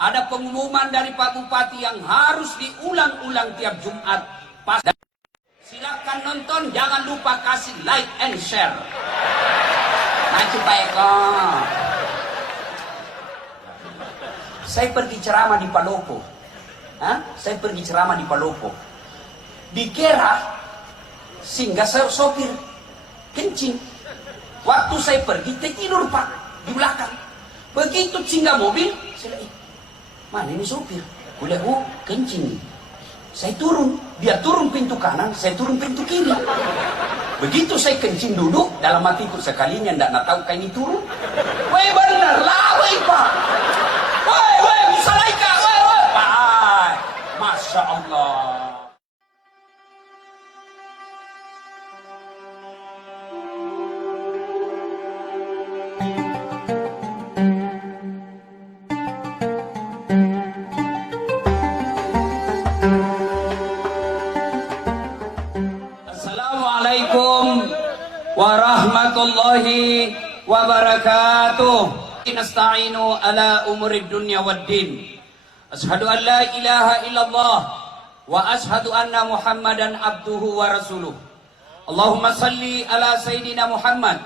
Ada pengumuman dari Pak Bupati yang harus diulang-ulang tiap Jumat. Silakan nonton, jangan lupa kasih like and share. Nanti Pak Eko. Saya pergi ceramah di Palopo. Saya pergi ceramah di Palopo. Dikira singgah sopir kencing. Waktu saya pergi tertidur Pak di belakang. Begitu singgah mobil, saya lihat, mana ini sopir? Kulihat, kencing. Saya turun, dia turun pintu kanan, saya turun pintu kiri. Begitu saya kencing duduk, dalam hatiku sekalinya ndak nak tahu kayak ini turun. Weh benar lah, weh Pak. Weh, bisa naik Kak, weh. Pak, Masya Allah. Assalamualaikum warahmatullahi wabarakatuh. Nasta'inu ala umurid dunya waddin. Ashhadu an la ilaha illallah wa ashhadu anna Muhammadan abduhu wa rasuluh. Allahumma salli ala sayyidina Muhammad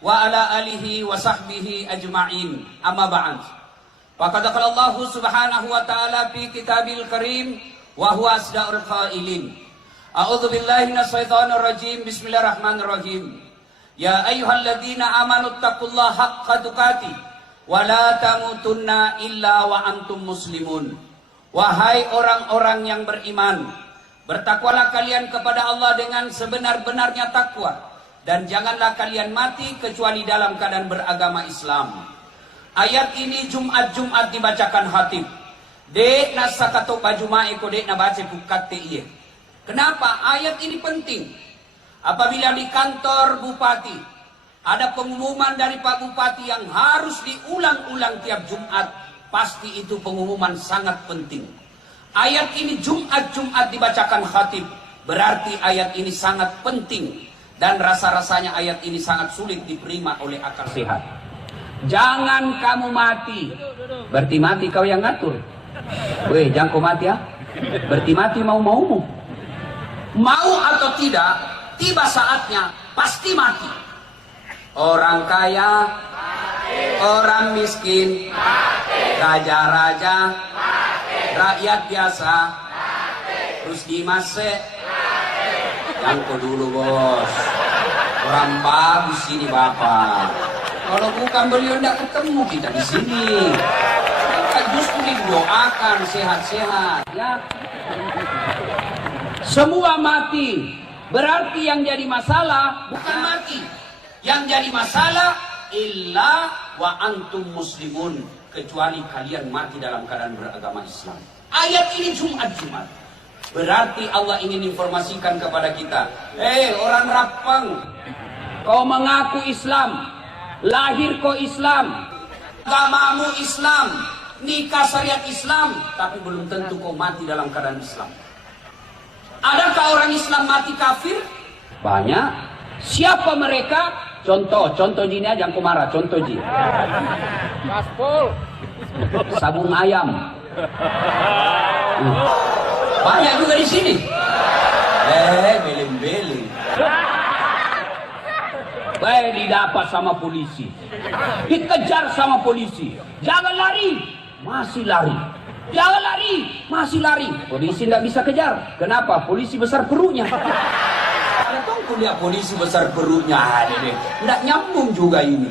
wa ala alihi wa sahbihi ajma'in. Amma ba'd. Faqad qala Allah subhanahu wa ta'ala fi kitabil karim wa huwa asdaqul qailin. A'udzu billahi minasyaitonir rajim. Bismillahirrahmanirrahim. Ya ayyuhalladzina amanu taqullaha haqqa tuqatih wa la tamutunna illa wa antum muslimun. Wahai orang-orang yang beriman, bertakwalah kalian kepada Allah dengan sebenar-benarnya takwa, dan janganlah kalian mati kecuali dalam keadaan beragama Islam. Ayat ini Jumat-Jumat dibacakan khatib. Dek nasakato bajuma eko dek nabaca bukat iya. Kenapa ayat ini penting? Apabila di kantor bupati ada pengumuman dari Pak Bupati yang harus diulang-ulang tiap Jumat, pasti itu pengumuman sangat penting. Ayat ini Jumat-Jumat dibacakan khatib, berarti ayat ini sangat penting, dan rasa-rasanya ayat ini sangat sulit diterima oleh akal sehat. Jangan kamu mati, berarti mati kau yang ngatur. Weh, jangan kau mati ya, berarti mati mau-maumu. Mau atau tidak, tiba saatnya pasti mati. Orang kaya, mati. Orang miskin, mati. Raja-raja, mati. Rakyat biasa, mati. Terus dimase, jangko dulu bos. Orang bagus ini bapak. Kalau bukan beliau tidak ketemu kita di sini. Kita justru didoakan sehat-sehat ya. Semua mati, berarti yang jadi masalah bukan mati. Yang jadi masalah illa wa antum muslimun, kecuali kalian mati dalam keadaan beragama Islam. Ayat ini Jumat-Jumat, berarti Allah ingin informasikan kepada kita, orang Rapang, kau mengaku Islam, lahir kau Islam, agamamu Islam, nikah syariat Islam, tapi belum tentu kau mati dalam keadaan Islam. Adakah orang Islam mati kafir? Banyak. Siapa mereka? Contoh gini aja, aku marah. Contoh gini. Gaspol. Sabung ayam. Banyak juga di sini. Beling-beling. Baik didapat sama polisi. Dikejar sama polisi. Jangan lari. Masih lari. Jangan lari. Masih lari. Polisi tidak bisa kejar. Kenapa? Polisi besar perutnya. Kuliah polisi besar perutnya, tidak nyambung juga ini.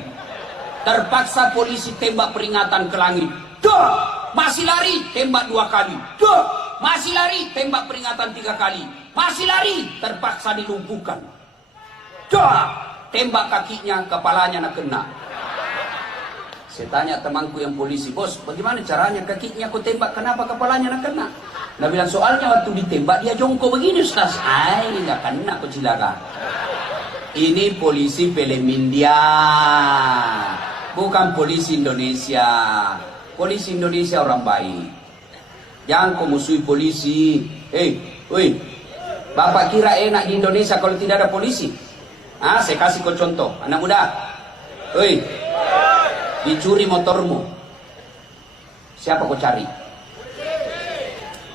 Terpaksa polisi tembak peringatan ke langit. Duh, masih lari, tembak 2 kali. Duh, masih lari, tembak peringatan 3 kali. Masih lari, terpaksa dilumpuhkan. Duh, tembak kakinya, kepalanya nak kena. Saya tanya temanku yang polisi, bos, bagaimana caranya kakinya aku tembak, kenapa kepalanya nak kena? Nah bilang soalnya waktu ditembak dia jongkok begini Ustaz. Nggak kena aku cilaka. Ini polisi film India, bukan polisi Indonesia. Polisi Indonesia orang baik. Jangan kau musuhi polisi. Woi, bapak kira enak di Indonesia kalau tidak ada polisi? Saya kasih kau contoh, anak muda. Woi, dicuri motormu. Siapa kau cari?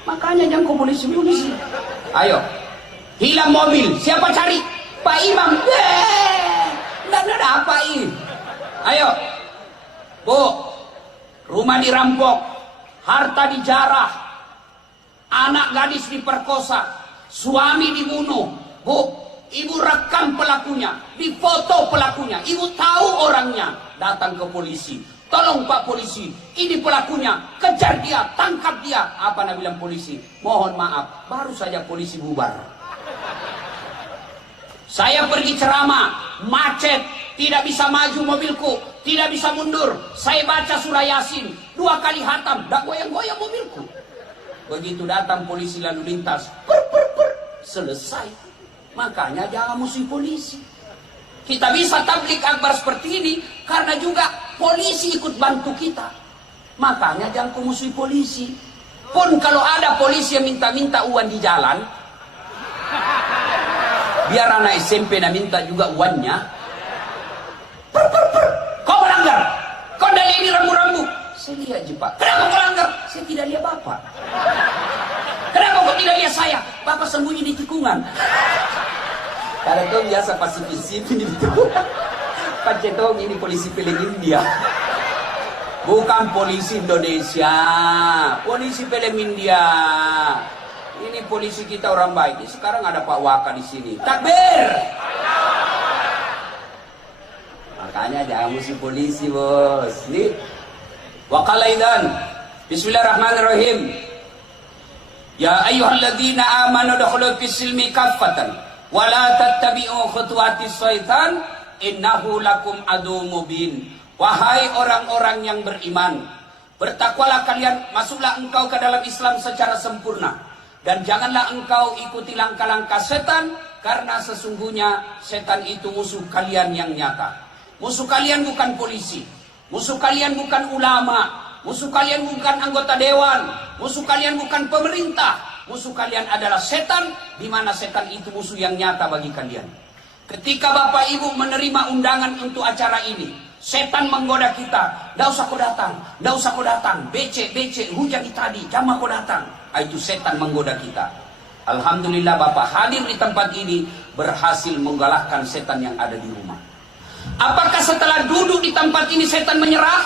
Makanya jangan kau polisi. Ayo, hilang mobil, siapa cari? Pak Imam. Nggak ada apa ini. Ayo, Bu, rumah dirampok, harta dijarah, anak gadis diperkosa, suami dibunuh. Bu, ibu rekam pelakunya, difoto pelakunya, ibu tahu orangnya, datang ke polisi. Tolong Pak polisi, ini pelakunya, kejar dia, tangkap dia. Apa nak bilang polisi? Mohon maaf, baru saja polisi bubar. Saya pergi ceramah, macet, tidak bisa maju mobilku, tidak bisa mundur. Saya baca surah Yasin, 2 kali hatam, dah goyang-goyang mobilku. Begitu datang polisi lalu lintas, selesai. Makanya jangan musuh polisi. Kita bisa tablik akbar seperti ini karena juga polisi ikut bantu kita. Makanya jangan musuh polisi. Pun kalau ada polisi yang minta-minta uang di jalan, biar anak SMP nak minta juga uangnya. Kau melanggar, kau dah lihat ini rambu-rambu. Saya lihat je Pak. Kenapa kau melanggar? Saya tidak lihat Bapak. Kenapa kau tidak lihat saya? Bapak sembunyi di tikungan. Kalau kau biasa pasif-pasif ini di tikungan. Pacetong ini polisi film India. Bukan polisi Indonesia, polisi film India. Ini polisi kita orang baik. Ini sekarang ada Pak Waka di sini. Takbir. Makanya jangan musuh polisi, bos. Nih. Waqalaidan. Bismillahirrahmanirrahim. Ya ayyuhalladzina amanu dukhulu fis-silmi kaffatan wa la tattabi'u khutuwatis syaitan innahu lakum adu mubin. Wahai orang-orang yang beriman, bertakwalah kalian, masuklah engkau ke dalam Islam secara sempurna. Dan janganlah engkau ikuti langkah-langkah setan, karena sesungguhnya setan itu musuh kalian yang nyata. Musuh kalian bukan polisi, musuh kalian bukan ulama, musuh kalian bukan anggota dewan, musuh kalian bukan pemerintah, musuh kalian adalah setan, di mana setan itu musuh yang nyata bagi kalian. Ketika Bapak Ibu menerima undangan untuk acara ini, setan menggoda kita, "Nggak usah kau datang, nggak usah kau datang, becek, hujan tadi, jamaah kau datang." Itu setan menggoda kita. Alhamdulillah Bapak hadir di tempat ini, berhasil menggalakkan setan yang ada di rumah. Apakah setelah duduk di tempat ini setan menyerah?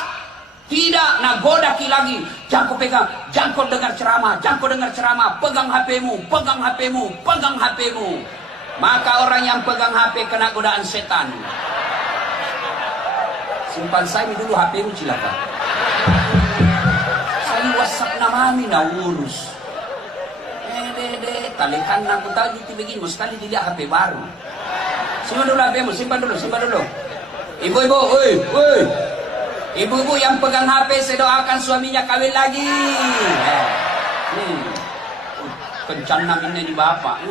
Tidak, nah godaki lagi. Jangan kau pegang, jangan kau dengar ceramah, jangan kau dengar ceramah, pegang HP-mu, pegang HP-mu, pegang HP-mu. Maka orang yang pegang HP kena godaan setan. Simpan saya dulu HP-mu cilaka. Saya WhatsApp namami na urus. Talikan aku tahu gitu begini, mau sekali dilihat HP baru. Simpan dulu HP-mu, simpan dulu. Ibu-ibu, woi. Ibu-ibu yang pegang HP, saya doakan suaminya kawin lagi. Kencan namanya di bapak.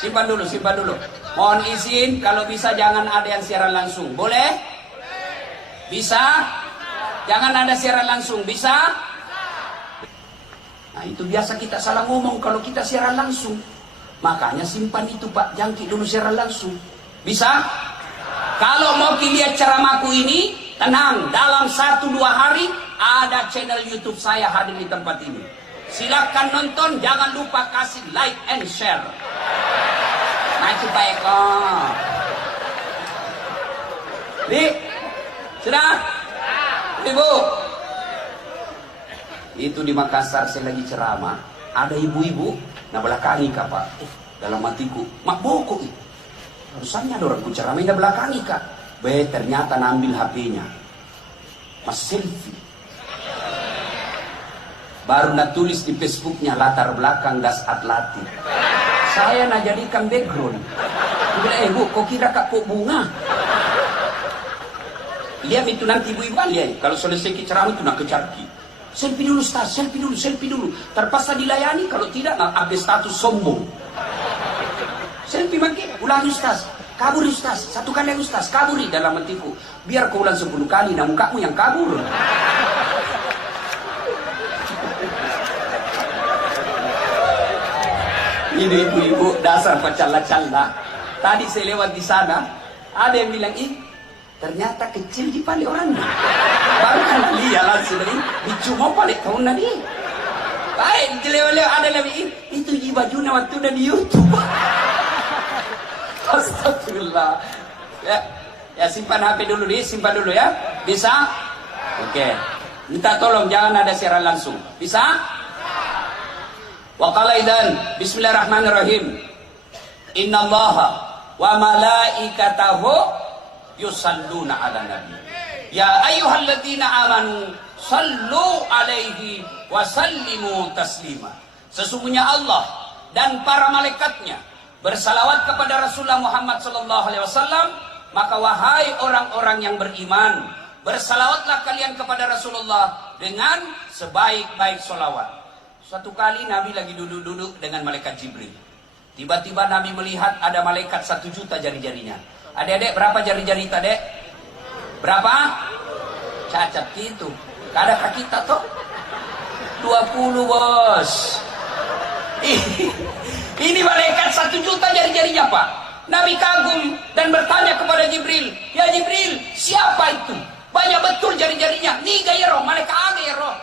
Simpan dulu. Mohon izin, kalau bisa jangan ada yang siaran langsung. Boleh? Bisa? Jangan ada siaran langsung. Bisa? Nah itu biasa kita salah ngomong kalau kita siaran langsung. Makanya simpan itu Pak, jangkit dulu siaran langsung. Bisa? Kalau mau lihat ceramahku ini, tenang, dalam 1-2 hari ada channel YouTube saya hadir di tempat ini. Silakan nonton, jangan lupa kasih like and share. Nah itu Pak Eko. Dik, sudah? Ibu. Itu di Makassar saya lagi ceramah, ada ibu-ibu, nah belakangi Kak Pak. Dalam hatiku, mak boko itu. Harusnya ada orang ku ceramah, dah belakangi Kak. Ternyata nambil HP-nya. Mas selfie. Baru nak tulis di Facebooknya latar belakang das atlatik. Saya nak jadikan background. Dia Bu, kok kira Kak kok bunga? Lihat itu nanti ibu-ibu lihat. Kalau selesai ceramah itu nak kecarki. Selfie dulu Ustaz, selfie dulu. Terpaksa dilayani, kalau tidak nak update status sombong. Selfie makin, ulangi Ustaz. Kabur Ustaz, 1 kali Ustaz, kaburi dalam hatiku. Biar kau ulang 10 kali, nah mukamu yang kabur. Ini ibu-ibu dasar pacala-cala. Tadi saya lewat di sana, ada yang bilang, ternyata kecil di pali orangnya. Baru kan lihat langsung ini. Cuma balik tahun tadi. Baik, jelek-jelek ada lebih itu di bajunya waktu udah di YouTube. Astagfirullah. Ya simpan HP dulu simpan dulu ya. Bisa? Oke. Minta tolong jangan ada siaran langsung. Bisa? Wa qala idzan bismillahirrahmanirrahim. Innallaha wa malaikatahu yusalluna 'alan nabi. Ya ayyuhalladzina amanu sallu 'alaihi wa sallimu taslima. Sesungguhnya Allah dan para malaikatnya bersalawat kepada Rasulullah Muhammad sallallahu alaihi wasallam, maka wahai orang-orang yang beriman, bersalawatlah kalian kepada Rasulullah dengan sebaik-baik solawat. Suatu kali Nabi lagi duduk-duduk dengan malaikat Jibril. Tiba-tiba Nabi melihat ada malaikat 1 juta jari-jarinya. Adik-adik berapa jari-jari tadi? Berapa? Cacat gitu. Adakah kita toh? 20 bos. Ini malaikat 1 juta jari-jarinya Pak. Nabi kagum dan bertanya kepada Jibril, ya Jibril, siapa itu? Banyak betul jari-jarinya. Nih gaya roh, malaikat ada ya roh.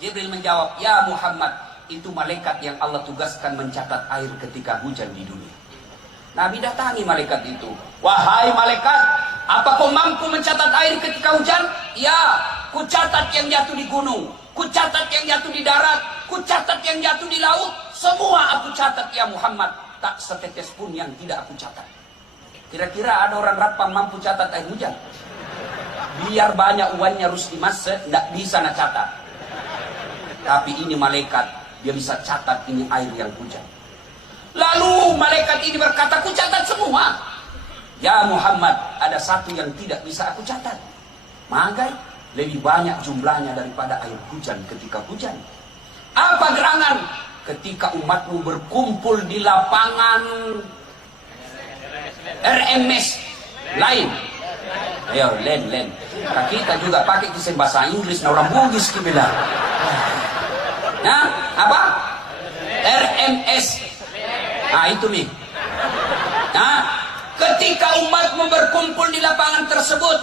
Jibril menjawab, ya Muhammad, itu malaikat yang Allah tugaskan mencatat air ketika hujan di dunia. Nabi datangi malaikat itu. Wahai malaikat, apa kau mampu mencatat air ketika hujan? Ya, ku catat yang jatuh di gunung, ku catat yang jatuh di darat, ku catat yang jatuh di laut. Semua aku catat ya Muhammad. Tak setetes pun yang tidak aku catat. Kira-kira ada orang Rapang mampu catat air hujan? Biar banyak uangnya Rusdi Mas, tidak bisa nak catat. Tapi ini malaikat, dia bisa catat ini air yang hujan. Lalu malaikat ini berkata, aku catat semua. Ya Muhammad, ada satu yang tidak bisa aku catat. Magai lebih banyak jumlahnya daripada air hujan ketika hujan. Apa gerangan? Ketika umatmu berkumpul di lapangan RMS lain. Ayo, len. Kita juga pakai kisah bahasa Inggris, nah orang Bugis kibela. Nah, apa? RMS. Nah, itu nih. Nah, ketika umatmu berkumpul di lapangan tersebut,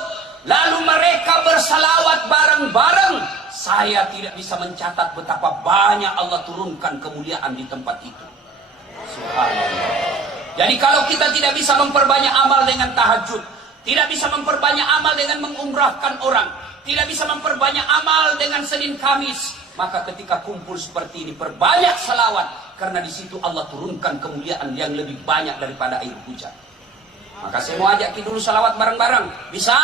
lalu mereka bersalawat bareng-bareng, saya tidak bisa mencatat betapa banyak Allah turunkan kemuliaan di tempat itu. Subhanallah. Jadi kalau kita tidak bisa memperbanyak amal dengan tahajud, tidak bisa memperbanyak amal dengan mengumrahkan orang, tidak bisa memperbanyak amal dengan Senin Kamis, maka ketika kumpul seperti ini perbanyak salawat, karena di situ Allah turunkan kemuliaan yang lebih banyak daripada air hujan. Maka saya mau ajak kita dulu salawat bareng-bareng. Bisa?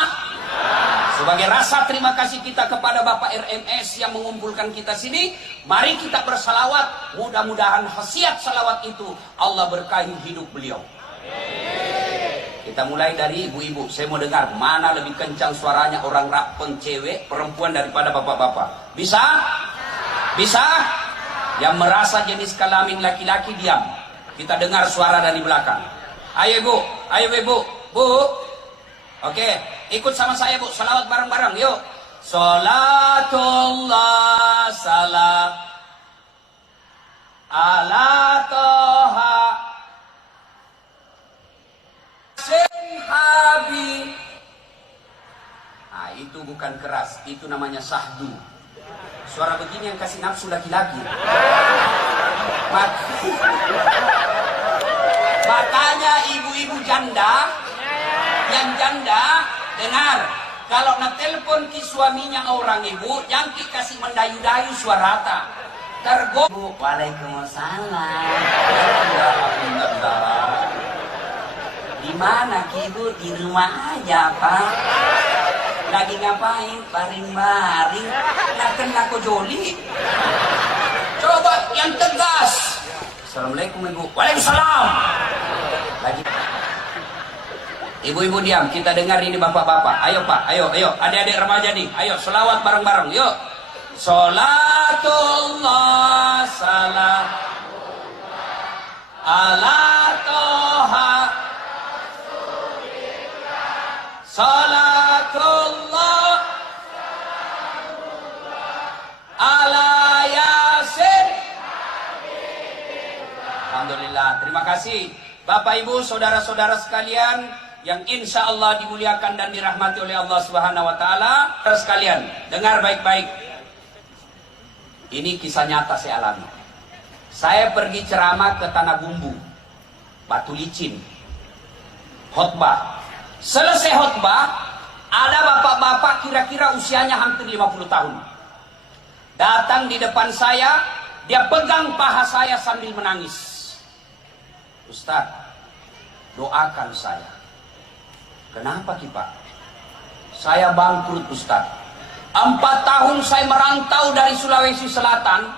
Sebagai rasa terima kasih kita kepada Bapak RMS yang mengumpulkan kita sini, mari kita bersalawat. Mudah-mudahan khasiat salawat itu Allah berkahi hidup beliau. Kita mulai dari ibu-ibu. Saya mau dengar mana lebih kencang suaranya orang rapeng cewek, perempuan daripada bapak-bapak. Bisa? Bisa? Yang merasa jenis kelamin laki-laki diam. Kita dengar suara dari belakang. Ayo ibu, ayo ibu, bu. Oke, ikut sama saya bu, salawat bareng-bareng, yuk. Salatullah salam ala toha senhabi. Nah, itu bukan keras, itu namanya sahdu. Suara begini yang kasih nafsu laki-laki. Makanya ibu-ibu janda, yang janda, dengar, kalau nak telepon ki suaminya orang ibu, yang ki kasih mendayu-dayu suara rata. Tergo. Waalaikumsalam. Di mana ki ibu? Di rumah aja pak. Lagi ngapain? Baring-baring. Nak kena kojoli. Coba yang tegas. Assalamualaikum ibu. Waalaikumsalam. Lagi. Ibu-ibu diam, kita dengar ini bapak-bapak. Ayo pak, ayo, adik-adik remaja nih. Ayo, selawat bareng-bareng, yuk. Salatullah salam ala toha salatullah ala yasin. Alhamdulillah, terima kasih Bapak Ibu, saudara-saudara sekalian yang insya Allah dimuliakan dan dirahmati oleh Allah Subhanahu wa Ta'ala. Sekalian, dengar baik-baik. Ini kisah nyata saya alami. Saya pergi ceramah ke Tanah Bumbu, Batu Licin, khotbah. Selesai khotbah, ada bapak-bapak kira-kira usianya hampir 50 tahun. Datang di depan saya, dia pegang paha saya sambil menangis. Ustaz, doakan saya. Kenapa Pak? Saya bangkrut Ustaz. 4 tahun saya merantau dari Sulawesi Selatan.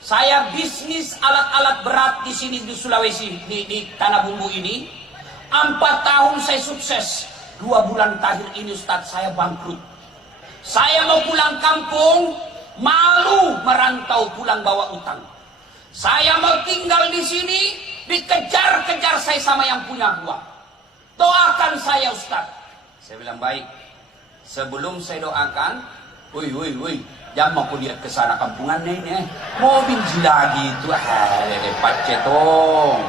Saya bisnis alat-alat berat di sini di Sulawesi, di Tanah Bumbu ini. 4 tahun saya sukses. 2 bulan terakhir ini Ustaz saya bangkrut. Saya mau pulang kampung, malu merantau pulang bawa utang. Saya mau tinggal di sini, dikejar-kejar saya sama yang punya uang. Doakan saya Ustaz. Saya bilang baik. Sebelum saya doakan, woi, jangan mau lihat ke sana kampungan ini. Mobil lagi itu, pacetong.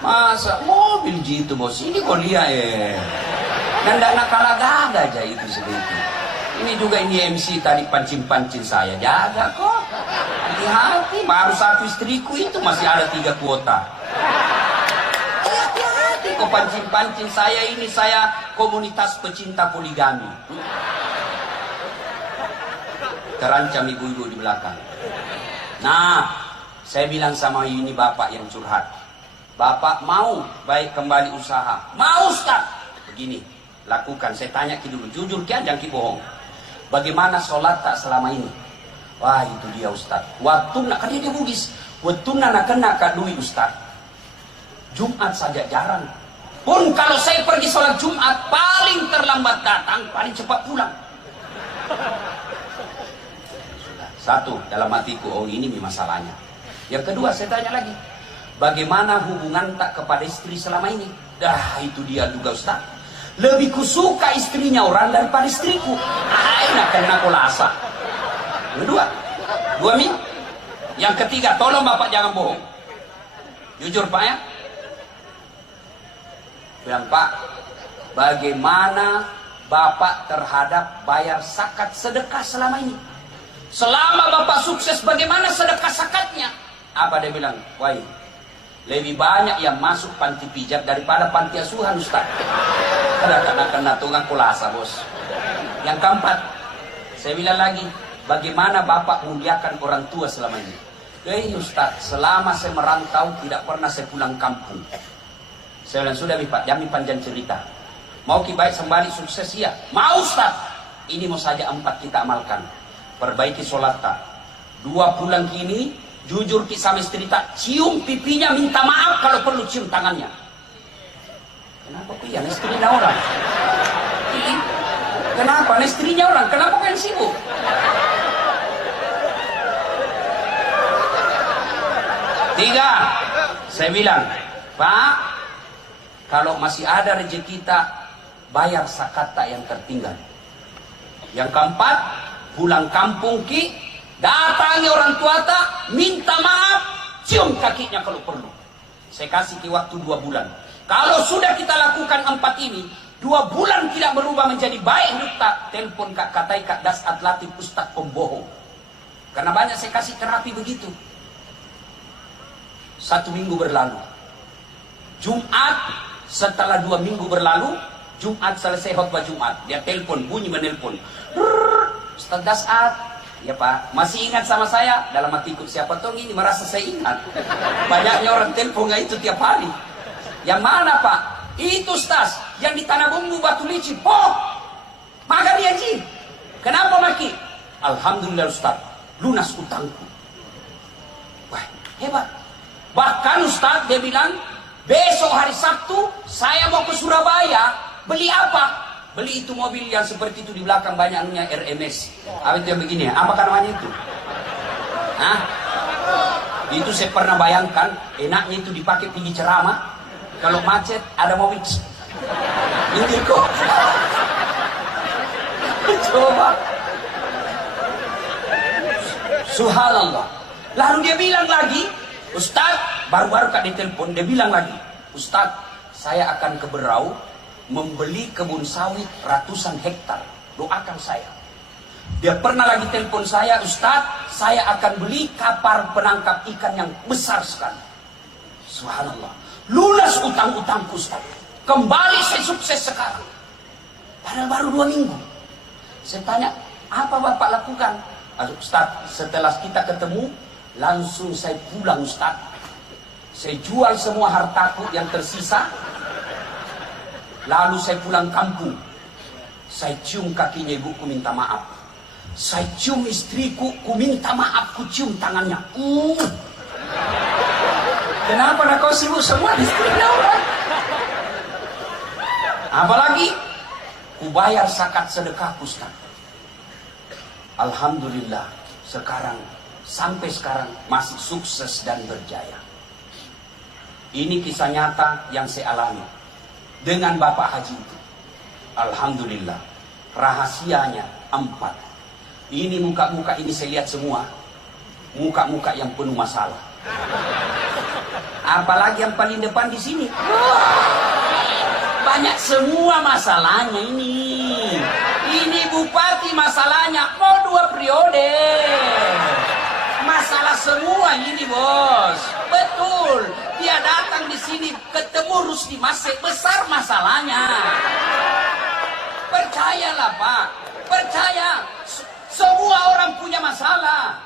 Masa mobil gitu bos? Ini kok dia Nanda nakalaga aja itu sedikit. Ini juga ini MC tadi pancing-pancing saya. Jaga kok. Hati-hati. Baru 1 istriku itu masih ada 3 kuota. Hati-hati kok pancing-pancing saya ini. Saya komunitas pecinta poligami. Terancam ibu-ibu di belakang. Nah, saya bilang sama ini bapak yang curhat. Bapak mau baik kembali usaha. Mau Ustaz. Begini, lakukan. Saya tanya dulu, jujur kian jangan bohong. Bagaimana sholat tak selama ini? Wah itu dia Ustaz. Waktu nak kan dia Bugis. Waktu nak kena duit Ustaz. Jumat saja jarang. Pun kalau saya pergi sholat Jumat, paling terlambat datang, paling cepat pulang. Satu, dalam hatiku, oh ini masalahnya. Yang kedua, saya tanya lagi. Bagaimana hubungan tak kepada istri selama ini? Dah itu dia juga Ustaz. Lebih kusuka istrinya orang daripada istriku. Enak kena kolasa. Kedua, 2 mil. Yang ketiga, tolong bapak jangan bohong. Jujur pak ya. Bilang pak, bagaimana bapak terhadap bayar zakat sedekah selama ini? Selama bapak sukses, bagaimana sedekah zakatnya? Apa dia bilang? Wah, lebih banyak yang masuk panti pijat daripada panti asuhan Ustaz. Ada kena tungang kulasa bos. Yang keempat, saya bilang lagi, bagaimana bapak muliakan orang tua selama ini? Ustaz, selama saya merantau tidak pernah saya pulang kampung. Saya bilang sudah pak, jangan panjang cerita. Mau baik kembali sukses ya? Mau Ustaz. Ini mau saja 4 kita amalkan. Perbaiki sholat tak. 2 bulan kini, jujur sama istri tak, cium pipinya, minta maaf kalau perlu cium tangannya. Kenapa kok ya istrinya orang? Kenapa istrinya orang? Kenapa kalian sibuk? Tiga, saya bilang, Pak, kalau masih ada rezeki kita, bayar zakat yang tertinggal. Yang keempat, pulang kampung ki, datangi orang tua tak, minta maaf, cium kakinya kalau perlu. Saya kasih ki waktu 2 bulan. Kalau sudah kita lakukan 4 ini, 2 bulan tidak berubah menjadi baik hidup tak, telepon kak katai kak das atlatif ustaz pembohong. Karena banyak saya kasih terapi begitu. 1 minggu berlalu. Jumat, setelah 2 minggu berlalu, Jumat selesai khutbah Jumat, dia telepon, bunyi menelpon. Ustaz Dasat, ya Pak, masih ingat sama saya? Dalam hatiku, siapa tahu ini merasa saya ingat. Banyaknya orang telepon nggak itu tiap hari. Yang mana Pak? Itu Ustaz, yang di Tanah Bumbu Batu Licin. Oh, maka dia Ji. Kenapa maki? Alhamdulillah Ustaz, lunas utangku. Wah, hebat. Bahkan Ustaz dia bilang, besok hari Sabtu saya mau ke Surabaya. Beli apa? Beli itu mobil yang seperti itu di belakang banyaknya RMS. Apa itu yang begini? Apa namanya itu? Hah? Itu saya pernah bayangkan, enaknya itu dipakai pergi ceramah. Kalau macet ada mobil. Ini kok. Coba. Subhanallah. Lalu dia bilang lagi, Ustaz, baru-baru Kak ditelepon, dia bilang lagi, Ustaz, saya akan ke Berau membeli kebun sawit ratusan hektar. Doakan saya. Dia pernah lagi telepon saya, Ustaz, saya akan beli kapal penangkap ikan yang besar sekali. Subhanallah. Lunas utang-utangku, Ustaz. Kembali saya sukses sekarang. Padahal baru 2 minggu. Saya tanya, apa Bapak lakukan? Ustaz, setelah kita ketemu, langsung saya pulang, Ustaz. Saya jual semua hartaku yang tersisa. Lalu saya pulang kampung. Saya cium kakinya ibuku minta maaf. Saya cium istriku, ku minta maaf, ku cium tangannya. Kenapa nak kau sibuk semua istrinya orang? Apalagi ku bayar zakat sedekah, Ustaz. Alhamdulillah, sampai sekarang masih sukses dan berjaya. Ini kisah nyata yang saya alami dengan Bapak Haji itu. Alhamdulillah, rahasianya 4. Ini muka-muka ini saya lihat semua, muka-muka yang penuh masalah. Apalagi yang paling depan di sini, banyak semua masalahnya ini. Ini bupati masalahnya mau 2 periode. Masalah semua ini, bos. Betul. Dia datang di sini ketemu Rusdi Masih, besar masalahnya. Percayalah, Pak. Percaya. Semua orang punya masalah.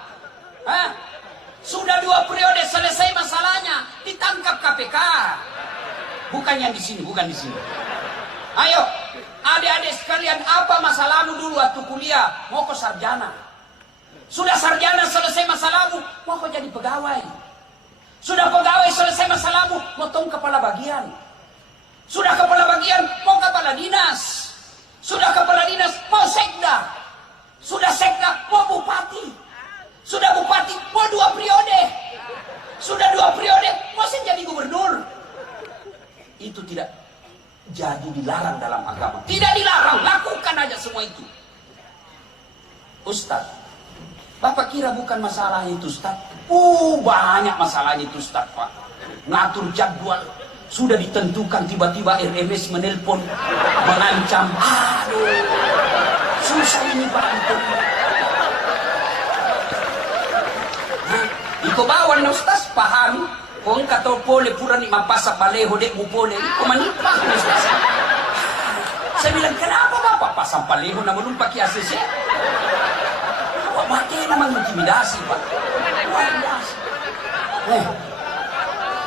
Sudah 2 periode selesai masalahnya, ditangkap KPK. Bukan yang di sini, bukan di sini. Ayo, adik-adik sekalian, apa masalahmu dulu waktu kuliah? Mau ke sarjana. Sudah sarjana selesai masalahmu, mau kau jadi pegawai. Sudah pegawai selesai masalahmu, mau tong kepala bagian. Sudah kepala bagian, mau kepala dinas. Sudah kepala dinas, mau sekda. Sudah sekda, mau bupati. Sudah bupati, mau 2 periode. Sudah 2 periode, mau jadi gubernur. Itu tidak jadi dilarang dalam agama. Tidak dilarang, lakukan aja semua itu. Ustaz, Bapak kira bukan masalah itu, Ustaz? Banyak masalahnya itu, Ustaz, Pak. Ngatur jadwal, sudah ditentukan, tiba-tiba RMS menelpon, mengancam. Aduh, susah ini, Pak. Iko bawan na Ustaz, pahami. Kung kato pole pura ni mapasa paleho dek mo pole, kumanipah na Ustaz. Saya bilang, kenapa Bapak pasang paleho na melumpak ki ACC? Makin naman intimidasi, Pak.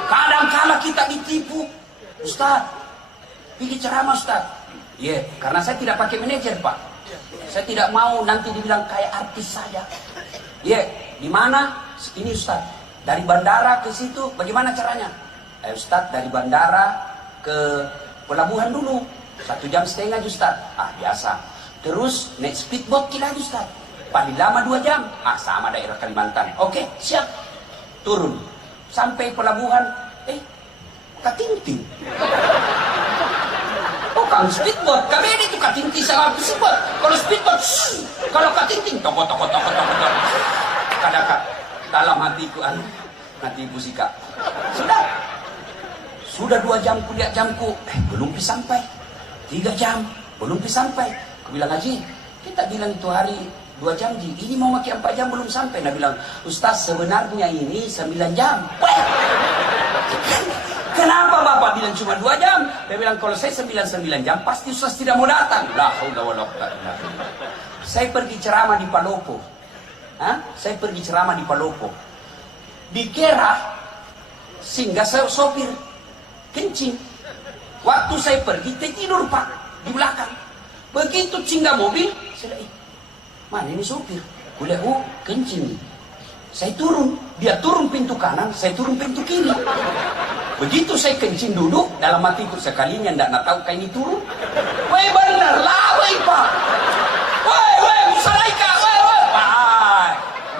Kadang-kala kita ditipu. Ustaz, pergi ceramah, Ustaz. Karena saya tidak pakai manajer, Pak. Saya tidak mau nanti dibilang kayak artis saja. Di mana? Ini Ustaz, dari bandara ke situ bagaimana caranya? Ustaz, dari bandara ke pelabuhan dulu 1,5 jam Ustaz. Biasa. Terus naik speedboat lagi, Ustaz. Paling lama 2 jam. Sama daerah Kalimantan. Oke, siap. Turun. Sampai pelabuhan. Katingting. Kalau speedboat, kami itu katingting sama speedboat. Kalau speedboat, kalau katingting, toko. Kadang-kadang dalam hatiku, hatiku sih, Kak. Sudah 2 jam kuliah jamku, belum sampai. 3 jam, belum sampai. Aku bilang, Haji, kita bilang itu hari 2 jam, Ji. Ini mau makin 4 jam belum sampai. Dia bilang, Ustaz, sebenarnya ini 9 jam. Kenapa Bapak bilang cuma 2 jam? Dia bilang, kalau saya 9 jam, pasti Ustaz tidak mau datang. La haula wala quwwata illa billah. Saya pergi ceramah di Palopo. Saya pergi ceramah di Palopo. Dikira singgah saya sopir kencing. Waktu saya pergi, tidur, Pak, di belakang. Begitu singgah mobil, saya lihat, mana ini sopir? Kulihat, kencing. Saya turun, dia turun pintu kanan, saya turun pintu kiri. Begitu saya kencing duduk, dalam hatiku sekalinya tidak tahu kayak ini turun. Woi benar lah, woi Pak. Woi, Musalaika, woi.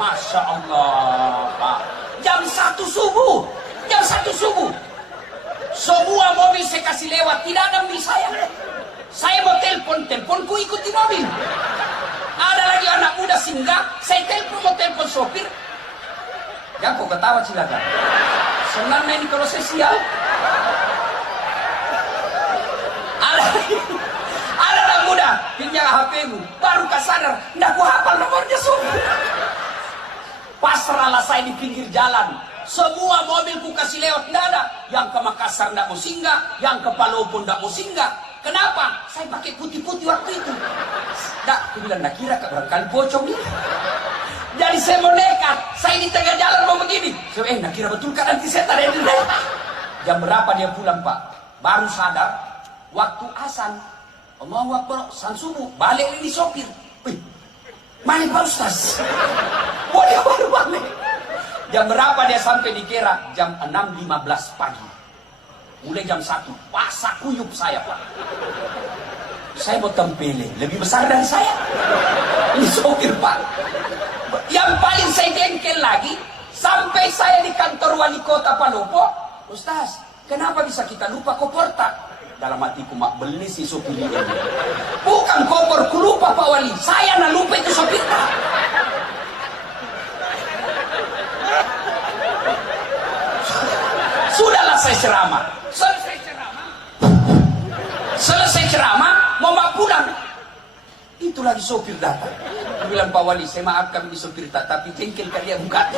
Masya Allah, Pak. Jam 1 subuh. Semua mobil saya kasih lewat, tidak ada mobil saya. Saya mau teleponku ikuti mobil. Ada lagi anak muda singgah, saya mau telepon sopir. Jangan kau ketawa silakan. Senang ini kalau saya sial. Ada anak muda pinjam HP-mu, baru sadar, nggak ku hafal nomornya sopir. Pasrahlah saya di pinggir jalan. Semua mobil ku kasih lewat, nggak ada. Yang ke Makassar nggak mau singgah, yang ke Palopo nggak mau singgah. Kenapa? Saya pakai putih-putih waktu itu. Nggak, aku bilang, nggak kira kali pocong ini. Jadi saya mau nekat, saya di tengah jalan mau begini. Saya, nggak kira betul kan nanti saya tarik dulu. Jam berapa dia pulang Pak? Baru sadar, waktu azan. Allahu Akbar, san subuh, balik ini sopir. Wih, mana Pak Ustaz? Oh, dia baru balik. Jam berapa dia sampai di Kera? Jam 6.15 pagi. Mulai jam 1, pasak kuyup saya Pak. Saya mau tempelin, lebih besar dari saya. Ini sopir Pak. Yang paling saya jengkel lagi, sampai saya di kantor wali kota Palopo. Ustaz, kenapa bisa kita lupa koporta? Dalam hatiku, mak beli si sopir ini. Bukan kompor, ku lupa Pak Wali. Saya nak lupa itu sopir. Sudahlah saya ceramah. Selesai ceramah, mau mak pulang. Itu lagi sopir datang. Aku bilang, Pak Wali, saya maafkan ini sopir tak, tapi jengkel kalian bukan.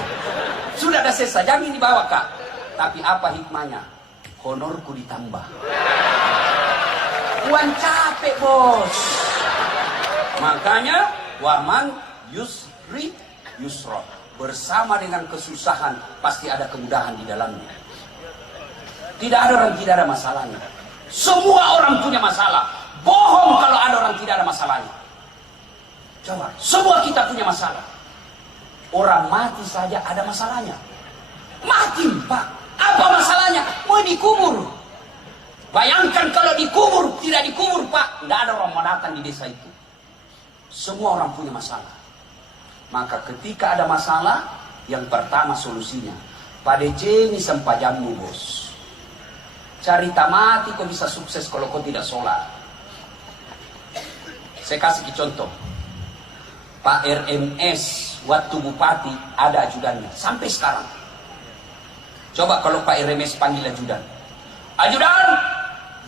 Sudah dah selesai, jangan dibawa Kak. Tapi apa hikmahnya? Honorku ditambah. Uang capek bos. Makanya waman yusri yusro. Bersama dengan kesusahan pasti ada kemudahan di dalamnya. Tidak ada orang tidak ada masalahnya. Semua orang punya masalah. Bohong kalau ada orang tidak ada masalahnya. Coba, semua kita punya masalah. Orang mati saja ada masalahnya. Mati Pak. Apa masalahnya? Mau dikubur. Bayangkan kalau dikubur, tidak dikubur Pak, tidak ada orang mau datang di desa itu. Semua orang punya masalah. Maka ketika ada masalah, yang pertama solusinya, pada jeni sempajamu bos. Cari tamati kau bisa sukses kalau kau tidak sholat. Saya kasih contoh. Pak RMS waktu bupati ada ajudannya sampai sekarang. Coba kalau Pak RMS panggil ajudan. Ajudan,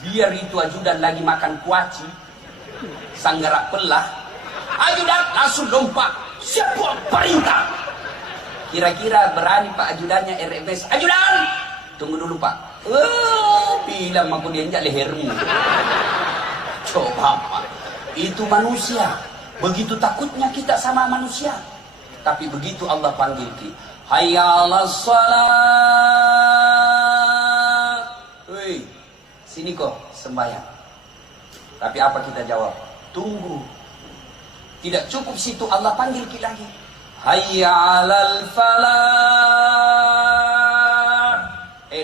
biar itu ajudan lagi makan kuaci, sanggarak pelah. Ajudan langsung lompat, siapa perintah. Kira-kira berani Pak ajudannya RMS. Ajudan, tunggu dulu Pak. Bilang aku dia injak lehermu. Coba Pak, itu manusia. Begitu takutnya kita sama manusia. Tapi begitu Allah panggil kita, hayya 'alas shalah. Woi, sini kok sembahyang. Tapi apa kita jawab? Tunggu. Tidak cukup situ, Allah panggil kita lagi. Hayya 'alal falah.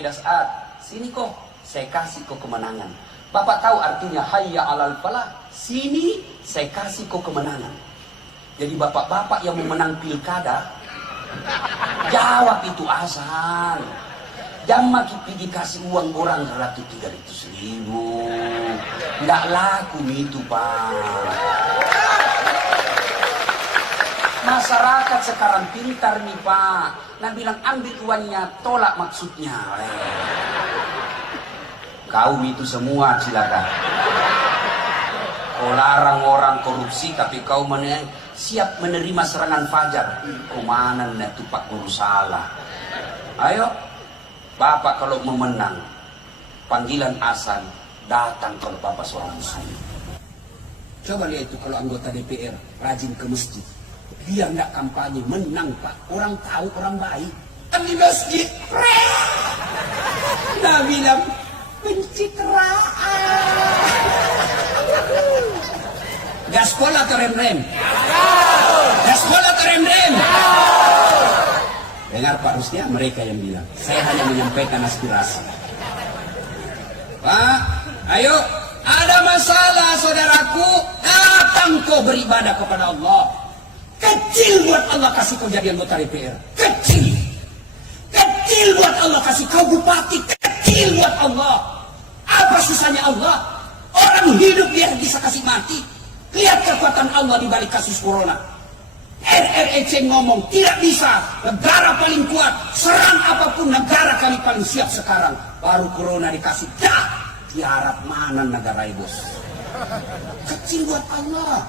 Dasar, sini kok, saya kasih kau kemenangan. Bapak tahu artinya hayya 'alal falah? Sini saya kasih kau kemenangan. Jadi bapak-bapak yang memenang pilkada, jawab itu azan. Jangan makin pergi kasih uang orang 300.000. Nggak laku itu Pak. Masyarakat sekarang pintar nih Pak. Nah bilang ambil uangnya, tolak maksudnya. Kau itu semua silakan. Kau larang orang korupsi tapi kau siap menerima serangan fajar. Kemana itu Pak Guru salah. Ayo, Bapak kalau mau menang, panggilan azan, datang kalau Bapak seorang muslim. Coba lihat itu kalau anggota DPR rajin ke masjid. Dia nggak kampanye, menang Pak. Orang tahu orang baik. Kan di masjid, nah bilang pencitraan. Gaspol atau rem-rem? Gaspol atau rem-rem? Dengar Pak Rusdia, mereka yang bilang. Saya hanya menyampaikan aspirasi. Pak, ayo, ada masalah saudaraku, datang kau beribadah kepada Allah. Kecil buat Allah kasih kau jadi anggota DPR. Kecil. Kecil buat Allah kasih kau bupati. Kecil buat Allah. Apa susahnya Allah? Orang hidup dia bisa kasih mati. Lihat kekuatan Allah di balik kasus corona. RREC ngomong tidak bisa, negara paling kuat, serang apapun negara kami paling siap sekarang. Baru corona dikasih, dah, tiarap mana negara bos. Kecil buat Allah.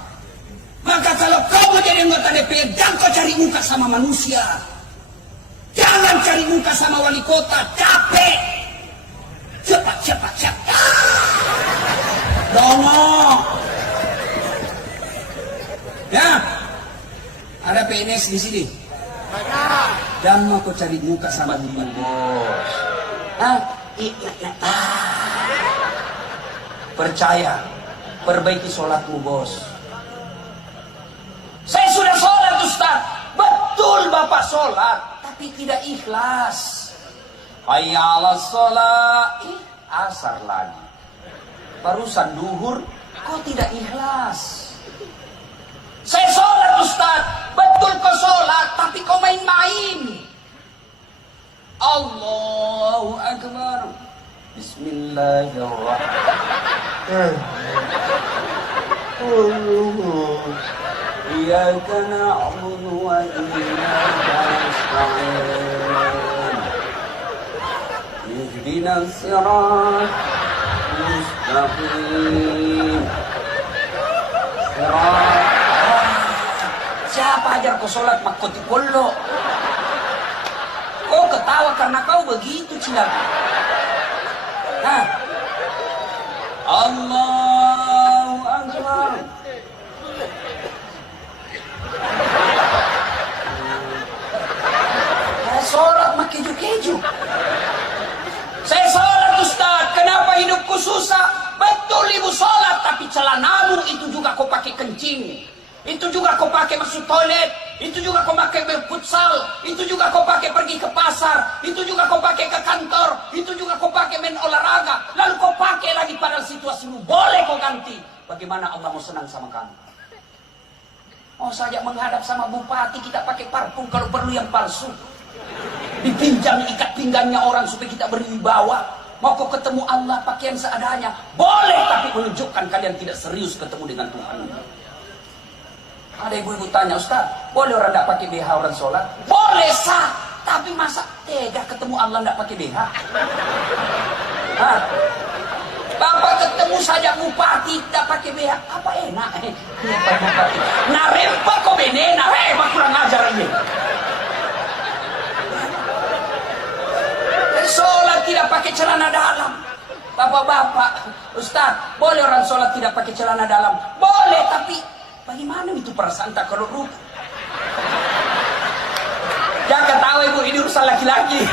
Maka kalau kau mau jadi anggota DPR, jangan kau cari muka sama manusia. Jangan cari muka sama wali kota, capek. Cepat. Dongok. Ya, ada PNS di sini. Jangan mau kau cari muka sama dia, bos. Percaya, perbaiki sholatmu, bos. Saya sudah sholat, Ustaz. Betul Bapak sholat, tapi tidak ikhlas. Hayya 'alas sholat, asar lagi. Barusan duhur, kau tidak ikhlas. Saya sholat, Ustaz. Betul kau sholat, tapi kau main-main. Allahu Akbar. Bismillahirrahmanirrahim. Iyyaka na'budu wa iyyaka nasta'in. Ihdinas siratal mustaqim. Siapa ajar kau sholat makoti kollo? Kau ketawa karena kau begitu cilak. Allahu Akbar. Sholat mak keju-keju. Saya sholat, Ustaz. Kenapa hidupku susah? Betul ibu sholat, tapi celanamu itu juga kau pakai kencing. Itu juga kau pakai masuk toilet. Itu juga kau pakai futsal. Itu juga kau pakai pergi ke pasar. Itu juga kau pakai ke kantor. Itu juga kau pakai main olahraga. Lalu kau pakai lagi pada situasimu. Boleh kau ganti. Bagaimana Allah mau senang sama kamu? Mau saja menghadap sama bupati kita pakai parfum kalau perlu yang palsu. Dipinjam ikat pinggangnya orang supaya kita berwibawa. Mau kau ketemu Allah pakaian seadanya. Boleh, tapi menunjukkan kalian tidak serius ketemu dengan Tuhan. Ada ibu-ibu tanya, Ustaz, boleh orang tidak pakai BH orang sholat? Boleh sah, tapi masa tega ketemu Allah tidak pakai BH? Bapak ketemu saja bupati tidak pakai BH, apa enak? Nah rempak kok benena, rempak kurang ajar ini. Sholat tidak pakai celana dalam. Bapak-bapak, Ustaz, boleh orang sholat tidak pakai celana dalam? Boleh, tapi bagaimana itu perasaan tak kalau ruku? Jangan ketawa ibu, ini urusan laki-laki.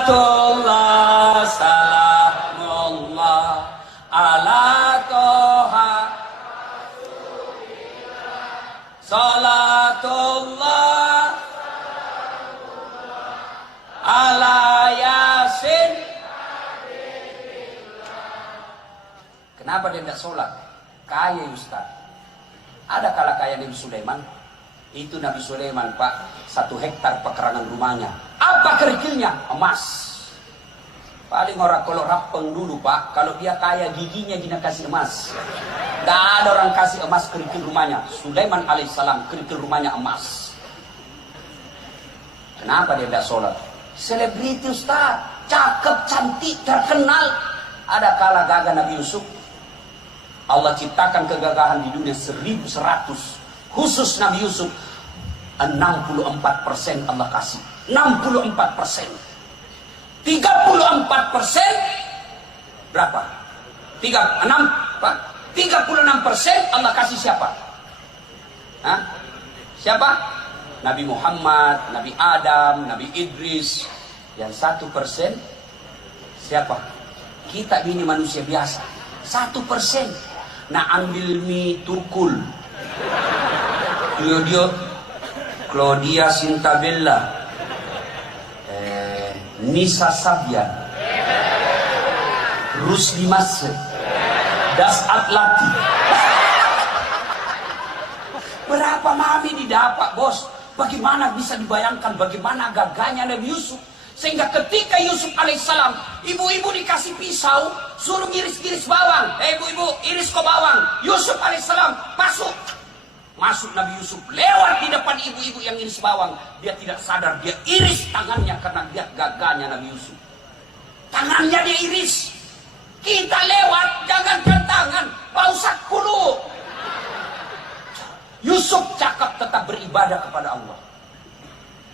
Salatullah salamullah ala toha. Salatullah ala yasin. Kenapa dia tidak sholat? Kaya Ustaz. Ada kala kaya Nabi Sulaiman. Itu Nabi Sulaiman Pak, 1 hektar pekarangan rumahnya. Apa kerikilnya? Emas. Paling orang kalau rapeng dulu Pak, kalau dia kaya giginya dia kasih emas. Tidak ada orang kasih emas kerikil rumahnya. Sulaiman alaihissalam kerikil rumahnya emas. Kenapa dia tidak sholat? Selebriti Ustaz, cakep, cantik, terkenal. Ada kala gagah Nabi Yusuf. Allah ciptakan kegagahan di dunia 1100. Khusus Nabi Yusuf 64% Allah kasih. 64%. 34% berapa? 36% Allah kasih siapa? Siapa? Nabi Muhammad, Nabi Adam, Nabi Idris. Yang 1% siapa? Kita ini manusia biasa. 1%. Nah ambil mie tukul. Dia Claudia Sintabella, Nisa Sabian, Rusdi Masjid, Das Atlati. Berapa mami didapat bos? Bagaimana bisa dibayangkan bagaimana gagahnya Nabi Yusuf? Sehingga ketika Yusuf alaihissalam, ibu-ibu dikasih pisau, suruh ngiris-ngiris bawang. Ibu-ibu, iris kok bawang. Yusuf alaihissalam masuk. Masuk Nabi Yusuf, lewat di depan ibu-ibu yang iris bawang. Dia tidak sadar, dia iris tangannya karena lihat gagahnya Nabi Yusuf. Tangannya dia iris. Kita lewat, jangankan tangan, bau sakulu. Yusuf cakap tetap beribadah kepada Allah.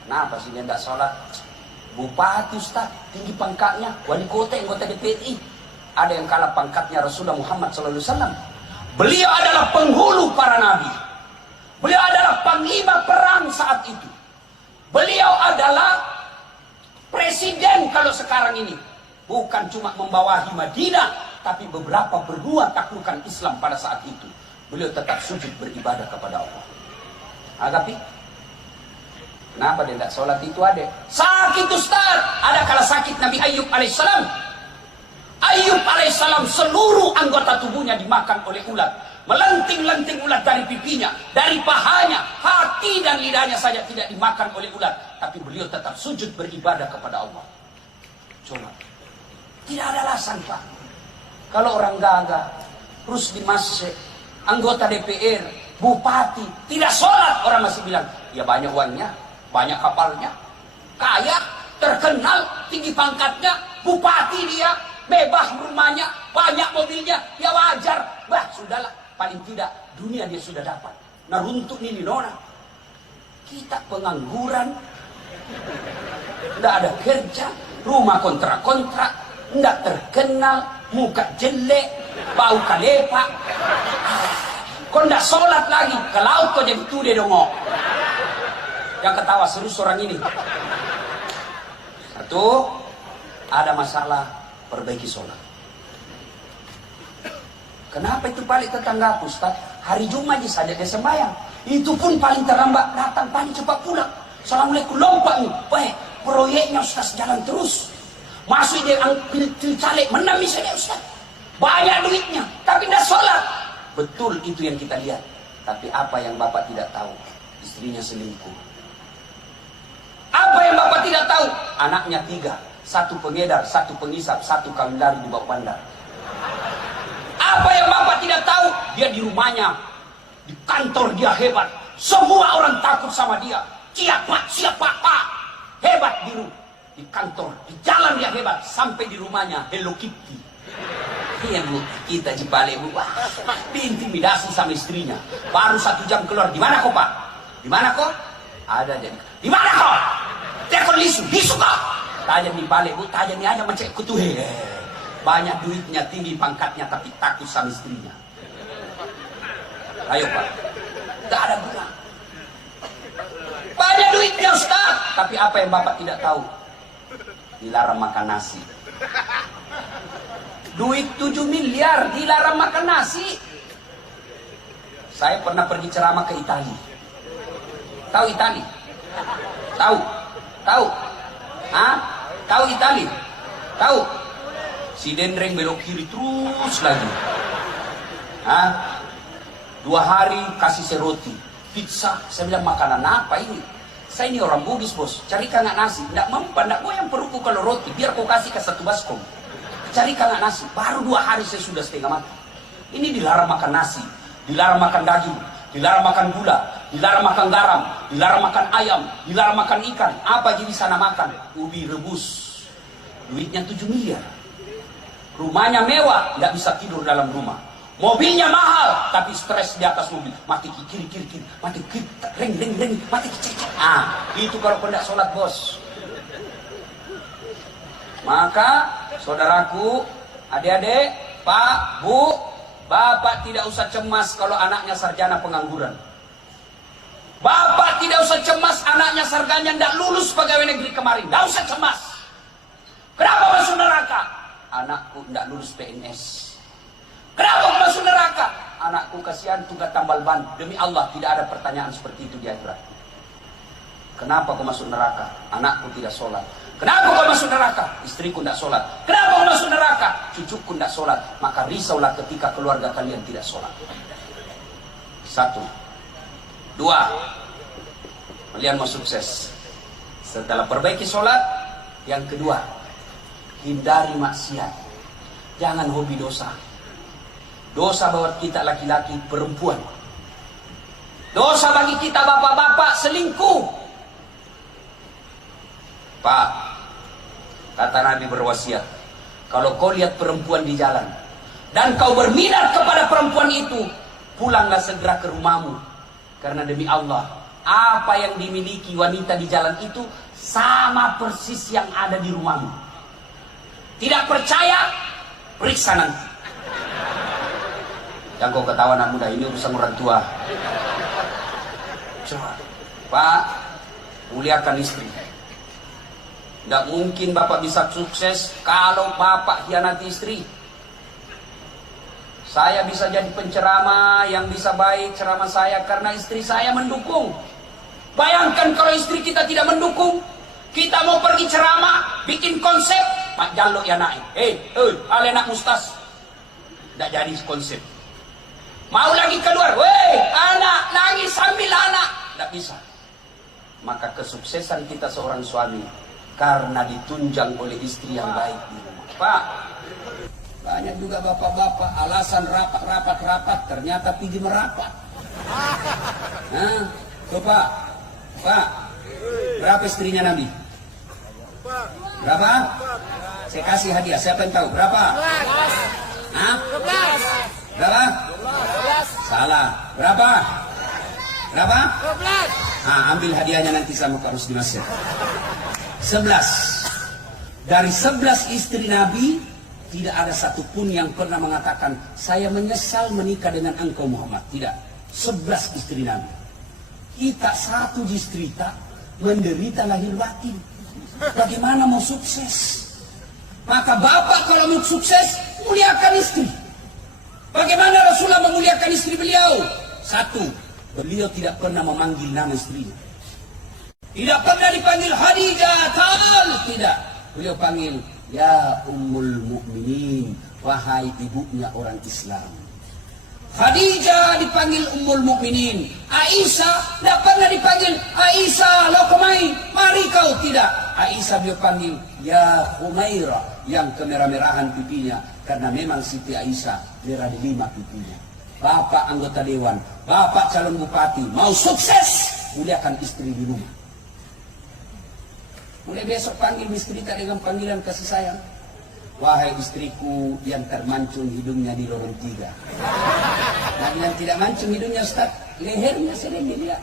Kenapa sih dia tidak sholat? Bupati Ustaz, tinggi pangkatnya, wali kota, anggota DPRI. Ada yang kalah pangkatnya Rasulullah Muhammad SAW. Beliau adalah penghulu para nabi. Beliau adalah panglima perang saat itu. Beliau adalah presiden kalau sekarang ini. Bukan cuma membawahi Madinah, tapi beberapa berdua taklukan Islam pada saat itu. Beliau tetap sujud beribadah kepada Allah. Agapi? Kenapa dia tidak sholat itu adek? Sakit Ustaz. Ada kala sakit Nabi Ayub alaihissalam. Ayub alaihissalam seluruh anggota tubuhnya dimakan oleh ulat. Melenting-lenting ulat dari pipinya, dari pahanya, hati dan lidahnya saja tidak dimakan oleh ulat. Tapi beliau tetap sujud beribadah kepada Allah. Coba. Tidak ada alasan Pak. Kalau orang gagah, terus di masjid, anggota DPR, bupati, tidak sholat, orang masih bilang, ya banyak uangnya, banyak kapalnya, kaya, terkenal, tinggi pangkatnya, bupati dia, bebas rumahnya, banyak mobilnya, ya wajar. Bah, sudahlah, paling tidak dunia dia sudah dapat. Nah, untuk ini nona, kita pengangguran, tidak ada kerja, rumah kontrak-kontrak, tidak terkenal, muka jelek, bau kalepak. Kau tidak sholat lagi, ke laut kau jadi tude dongok. Yang ketawa serius orang ini. Satu, ada masalah, perbaiki sholat. Kenapa itu balik tetangga Ustaz? Hari Jumat saja dia sembahyang. Itu pun paling terlambat datang, paling cepat pulang. Assalamualaikum, lompat nih. Wah, proyeknya Ustaz jalan terus. Masuk dia ambil caleg, menang misalnya Ustaz. Banyak duitnya, tapi tidak sholat. Betul itu yang kita lihat. Tapi apa yang Bapak tidak tahu? Istrinya selingkuh. Apa yang Bapak tidak tahu? Anaknya 3. 1 pengedar, 1 pengisap, 1 kawin lari di bawah bandar. Apa yang Bapak tidak tahu? Dia di rumahnya, di kantor dia hebat. Semua orang takut sama dia. Siapa Pak? Hebat di kantor, di jalan dia hebat. Sampai di rumahnya Hello Kitty. Iya Bu, kita jepale Bu. Wah, diintimidasi sama istrinya. Baru 1 jam keluar. Di mana kau Pak? Di mana kau? Ada jadi. Di mana kau? Telepon lisu kau. Tajam di balik Bu, tajam aja macam kutu. Banyak duitnya, tinggi pangkatnya, tapi takut sama istrinya. Ayo Pak, tak ada guna. Banyak duitnya Ustaz, tapi apa yang Bapak tidak tahu? Dilarang makan nasi. Duit 7 miliar dilarang makan nasi. Saya pernah pergi ceramah ke Italia. Tahu Italia? Tahu? Hah? Tahu Italia? Tahu? Si dendreng belok kiri terus lagi. Hah? 2 hari kasih saya roti, pizza. Saya bilang makanan apa ini? Saya ini orang Bugis bos. Carikan nggak nasi. Nggak mempan, nggak goyang perutku kalau roti. Biar kau kasih ke 1 baskom. Carikan nggak nasi. Baru 2 hari saya sudah setengah mati. Ini dilarang makan nasi, dilarang makan daging, dilarang makan gula, dilarang makan garam, dilarang makan ayam, dilarang makan ikan. Apa jadi sana makan? Ubi rebus. Duitnya 7 miliar. Rumahnya mewah, nggak bisa tidur dalam rumah. Mobilnya mahal, tapi stres di atas mobil. Mati kiri, mati kiri, reng, mati kiri. Itu kalau kau tidak sholat bos. Maka, saudaraku, adik-adik, Pak, Bu, Bapak tidak usah cemas kalau anaknya sarjana pengangguran. Bapak tidak usah cemas anaknya sarjana tidak lulus pegawai negeri kemarin. Tidak usah cemas. Kenapa masuk neraka? Anakku tidak lulus PNS. Kenapa masuk neraka? Anakku kasihan tugas tambal ban. Demi Allah tidak ada pertanyaan seperti itu di akhirat. Kenapa kau masuk neraka? Anakku tidak sholat. Kenapa kau masuk neraka? Istriku tidak sholat. Kenapa kau masuk neraka? Cucuku tidak sholat. Maka risaulah ketika keluarga kalian tidak sholat. 1. 2. Kalian mau sukses. Setelah perbaiki sholat. Yang kedua, hindari maksiat. Jangan hobi dosa. Dosa buat kita laki-laki, perempuan. Dosa bagi kita bapak-bapak selingkuh. Pak, kata Nabi berwasiat, kalau kau lihat perempuan di jalan dan kau berminat kepada perempuan itu, pulanglah segera ke rumahmu. Karena demi Allah, apa yang dimiliki wanita di jalan itu sama persis yang ada di rumahmu. Tidak percaya? Periksa nanti. Yang kau ketawa anak muda, ini urusan orang tua. Coba, Pak, muliakan istri. Tidak mungkin Bapak bisa sukses kalau Bapak hianati istri. Saya bisa jadi penceramah yang bisa baik ceramah saya karena istri saya mendukung. Bayangkan kalau istri kita tidak mendukung. Kita mau pergi ceramah, bikin konsep, Pak Jaluk ya naik. Ale nak mustas. Tidak jadi konsep. Mau lagi keluar, anak nangis sambil anak. Tidak bisa. Maka kesuksesan kita seorang suami karena ditunjang oleh istri yang baik di rumah. Pak, banyak juga bapak-bapak alasan rapat, ternyata pergi merapat. Nah, tuh Pak, berapa istrinya Nabi? Berapa? Saya kasih hadiah, siapa yang tahu? Berapa? Hah? Berapa? Salah. Berapa? Berapa? 12. Ambil hadiahnya nanti sama Pak Rusdi Masya. 11. Dari 11 istri Nabi, tidak ada satupun yang pernah mengatakan, saya menyesal menikah dengan engkau Muhammad. Tidak. 11 istri Nabi. Kita satu distrita menderita lahir batin. Bagaimana mau sukses? Maka bapak kalau mau sukses, muliakan istri. Bagaimana Rasulullah memuliakan istri beliau? Satu, beliau tidak pernah memanggil nama istrinya. Tidak pernah dipanggil Khadijah, tidak. Beliau panggil, ya Ummul Mukminin, wahai ibunya orang Islam. Khadijah dipanggil Ummul Mukminin. Aisyah tidak pernah dipanggil Aisyah, lokomai, mari kau, tidak. Aisyah beliau panggil, ya Humairah, yang kemerah-merahan pipinya. Karena memang Siti Aisyah merah di 5 pipinya. Bapak anggota dewan, bapak calon bupati, mau sukses, muliakan istri di rumah. Mulai besok panggil istri kita dengan panggilan kasih sayang. Wahai istriku yang termancung hidungnya di lorong 3. Nah, yang tidak mancung hidungnya Ustaz, lehernya sering dilihat.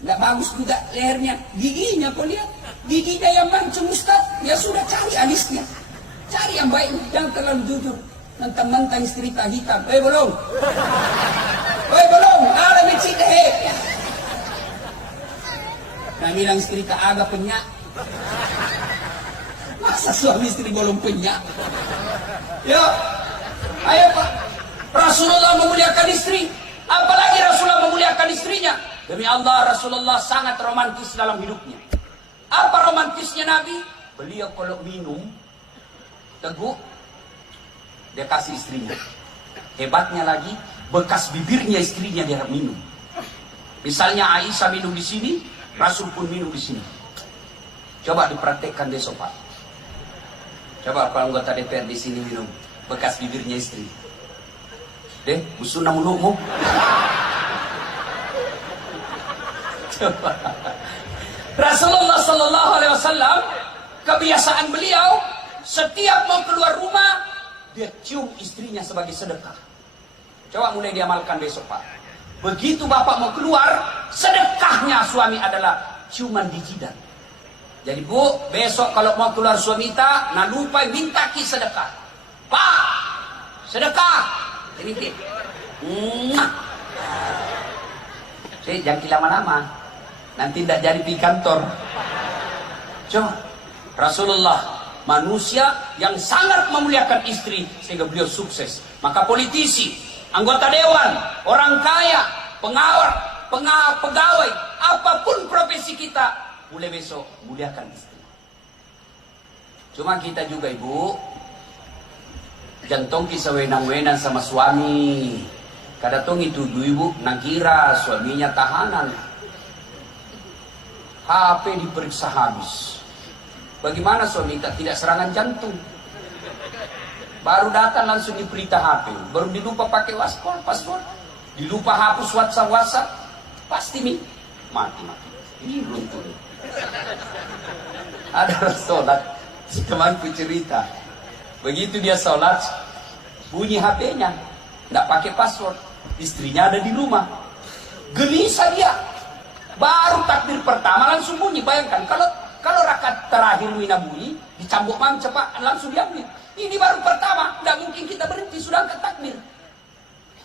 Tidak bagus juga lehernya, giginya kau lihat. Giginya yang mancung Ustaz, ya sudah cari alisnya. Cari yang baik, jangan terlalu jujur. Mentang-mentang istri tak hitam. Belum. Belum. Ada becik deh. Nah, bilang istri tak ada penyak. Masa suami istri belum penyak? Ya, ayo Pak. Rasulullah memuliakan istri. Apalagi Rasulullah memuliakan istrinya. Demi Allah, Rasulullah sangat romantis dalam hidupnya. Apa romantisnya Nabi? Beliau kalau minum teguk, dia kasih istrinya. Hebatnya lagi, bekas bibirnya istrinya dia minum. Misalnya Aisyah minum di sini, Rasul pun minum di sini. Coba dipraktekkan besok Pak. Coba kalau anggota DPR di sini minum bekas bibirnya istri. Deh, busuna mulutmu. Coba. Rasulullah Sallallahu Alaihi Wasallam, kebiasaan beliau setiap mau keluar rumah, dia cium istrinya sebagai sedekah. Coba mulai diamalkan besok Pak. Begitu Bapak mau keluar, sedekahnya suami adalah ciuman di jidat. Jadi Bu, besok kalau mau keluar suami kita, nah lupa minta ki sedekah. Pak, sedekah. Ini dia. Jangan lama-lama. Nanti tidak jadi di kantor. Coba. Rasulullah, manusia yang sangat memuliakan istri sehingga beliau sukses. Maka politisi, anggota dewan, orang kaya, pegawai, apapun profesi kita, mulai besok muliakan istri. Cuma kita juga Ibu, jantung kisah wenang-wenang sama suami. Kadang itu ibu nakira suaminya tahanan. HP diperiksa habis. Bagaimana suami tidak serangan jantung? Baru datang langsung diperintah HP. Baru dilupa pakai password. Dilupa hapus WhatsApp. Pasti mati. Ini runtuh. Ada orang sholat, temanku cerita. Begitu dia sholat, bunyi HP-nya, nggak pakai password. Istrinya ada di rumah. Gelisah dia. Baru takbir pertama langsung bunyi. Bayangkan kalau rakaat terakhir mina bunyi, dicambuk mam cepat langsung diambil. Ini baru pertama, nggak mungkin kita berhenti sudah angkat takbir.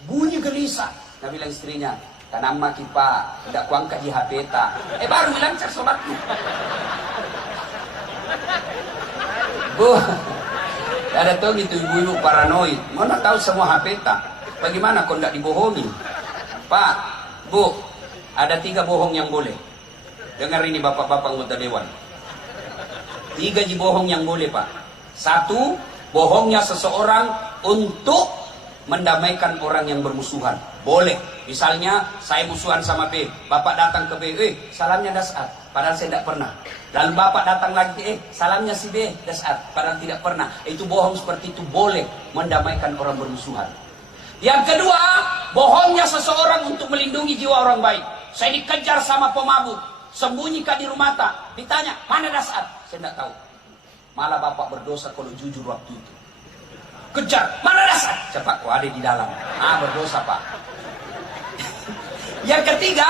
Bunyi gelisah. Nah bilang istrinya, tanam maki pak, tidak kuangkat di HP ta. Baru lancar sholatnya. Bu, ada tahu gitu ibu-ibu paranoid. Mana tahu semua HP ta. Bagaimana kau tidak dibohongi? Pak, Bu, ada 3 bohong yang boleh. Dengar ini bapak-bapak anggota dewan. 3 bohong yang boleh pak. 1, bohongnya seseorang untuk mendamaikan orang yang bermusuhan. Boleh. Misalnya saya musuhan sama B, bapak datang ke B, salamnya dasar, padahal saya tidak pernah. Lalu bapak datang lagi, salamnya si B dasar, padahal tidak pernah. Itu bohong seperti itu boleh mendamaikan orang bermusuhan. Yang kedua, bohongnya seseorang untuk melindungi jiwa orang baik. Saya dikejar sama pemabuk, sembunyikan di rumah tak. Ditanya, mana dasar? Saya tidak tahu. Malah bapak berdosa kalau jujur waktu itu. Kejar, mana dasar? Cepat, kok ada di dalam. Berdosa pak. Yang ketiga,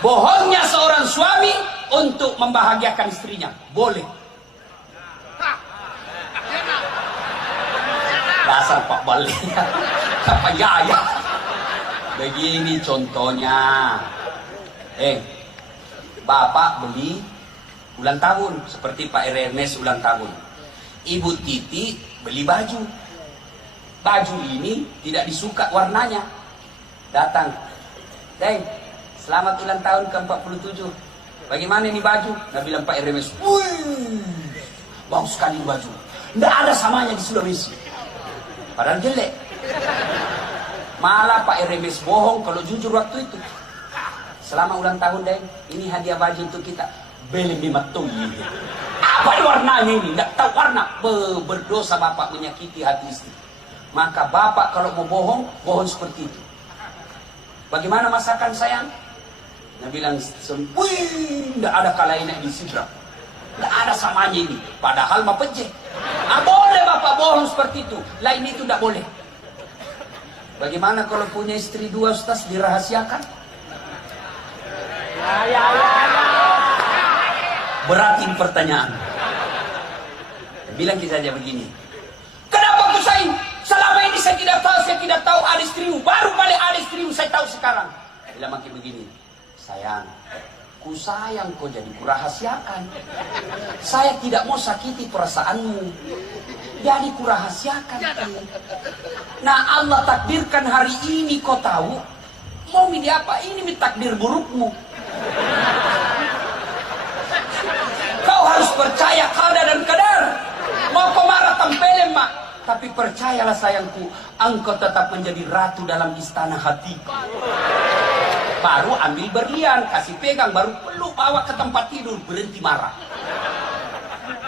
bohongnya seorang suami untuk membahagiakan istrinya. Boleh. Dasar pak balik. Apa ya? Begini contohnya. Bapak beli ulang tahun. Seperti Pak Ernest ulang tahun. Ibu Titi beli baju. Baju ini tidak disuka warnanya. Datang. Deng, selamat ulang tahun ke-47. Bagaimana ini baju? Nah bilang Pak Ernest, wih, bagus sekali baju. Tidak ada samanya di Sulawesi. Padahal jelek. Malah Pak Ernest bohong kalau jujur waktu itu. Selama ulang tahun Deng, ini hadiah baju untuk kita. Beli 5 ton. Apa warnanya ini? Tidak tahu warna. Berdosa bapak menyakiti hati istri. Maka bapak kalau mau bohong, bohong seperti itu. Bagaimana masakan sayang? Dia bilang, wih, tidak ada kalainya di sidra. Tidak ada samanya ini. Padahal mah pejeh. Boleh bapak bohong seperti itu. Lain itu tidak boleh. Bagaimana kalau punya istri 2 Ustaz dirahasiakan? Beratin pertanyaan. Bilang kita saja begini. Kenapa Kusain? Selama ini saya tidak tahu ada istrimu. Baru balik ada istrimu saya tahu sekarang. Bilang makin begini. Sayang, ku sayang kau jadi kurahasiakan. Saya tidak mau sakiti perasaanmu. Jadi kurahasiakan. Nah Allah takdirkan hari ini kau tahu. Mau milih apa? Ini takdir burukmu. Kau harus percaya qada dan qadar. Mau kau marah tempelin mak. Tapi percayalah sayangku, engkau tetap menjadi ratu dalam istana hatiku. Baru ambil berlian, kasih pegang, baru peluk bawa ke tempat tidur, berhenti marah.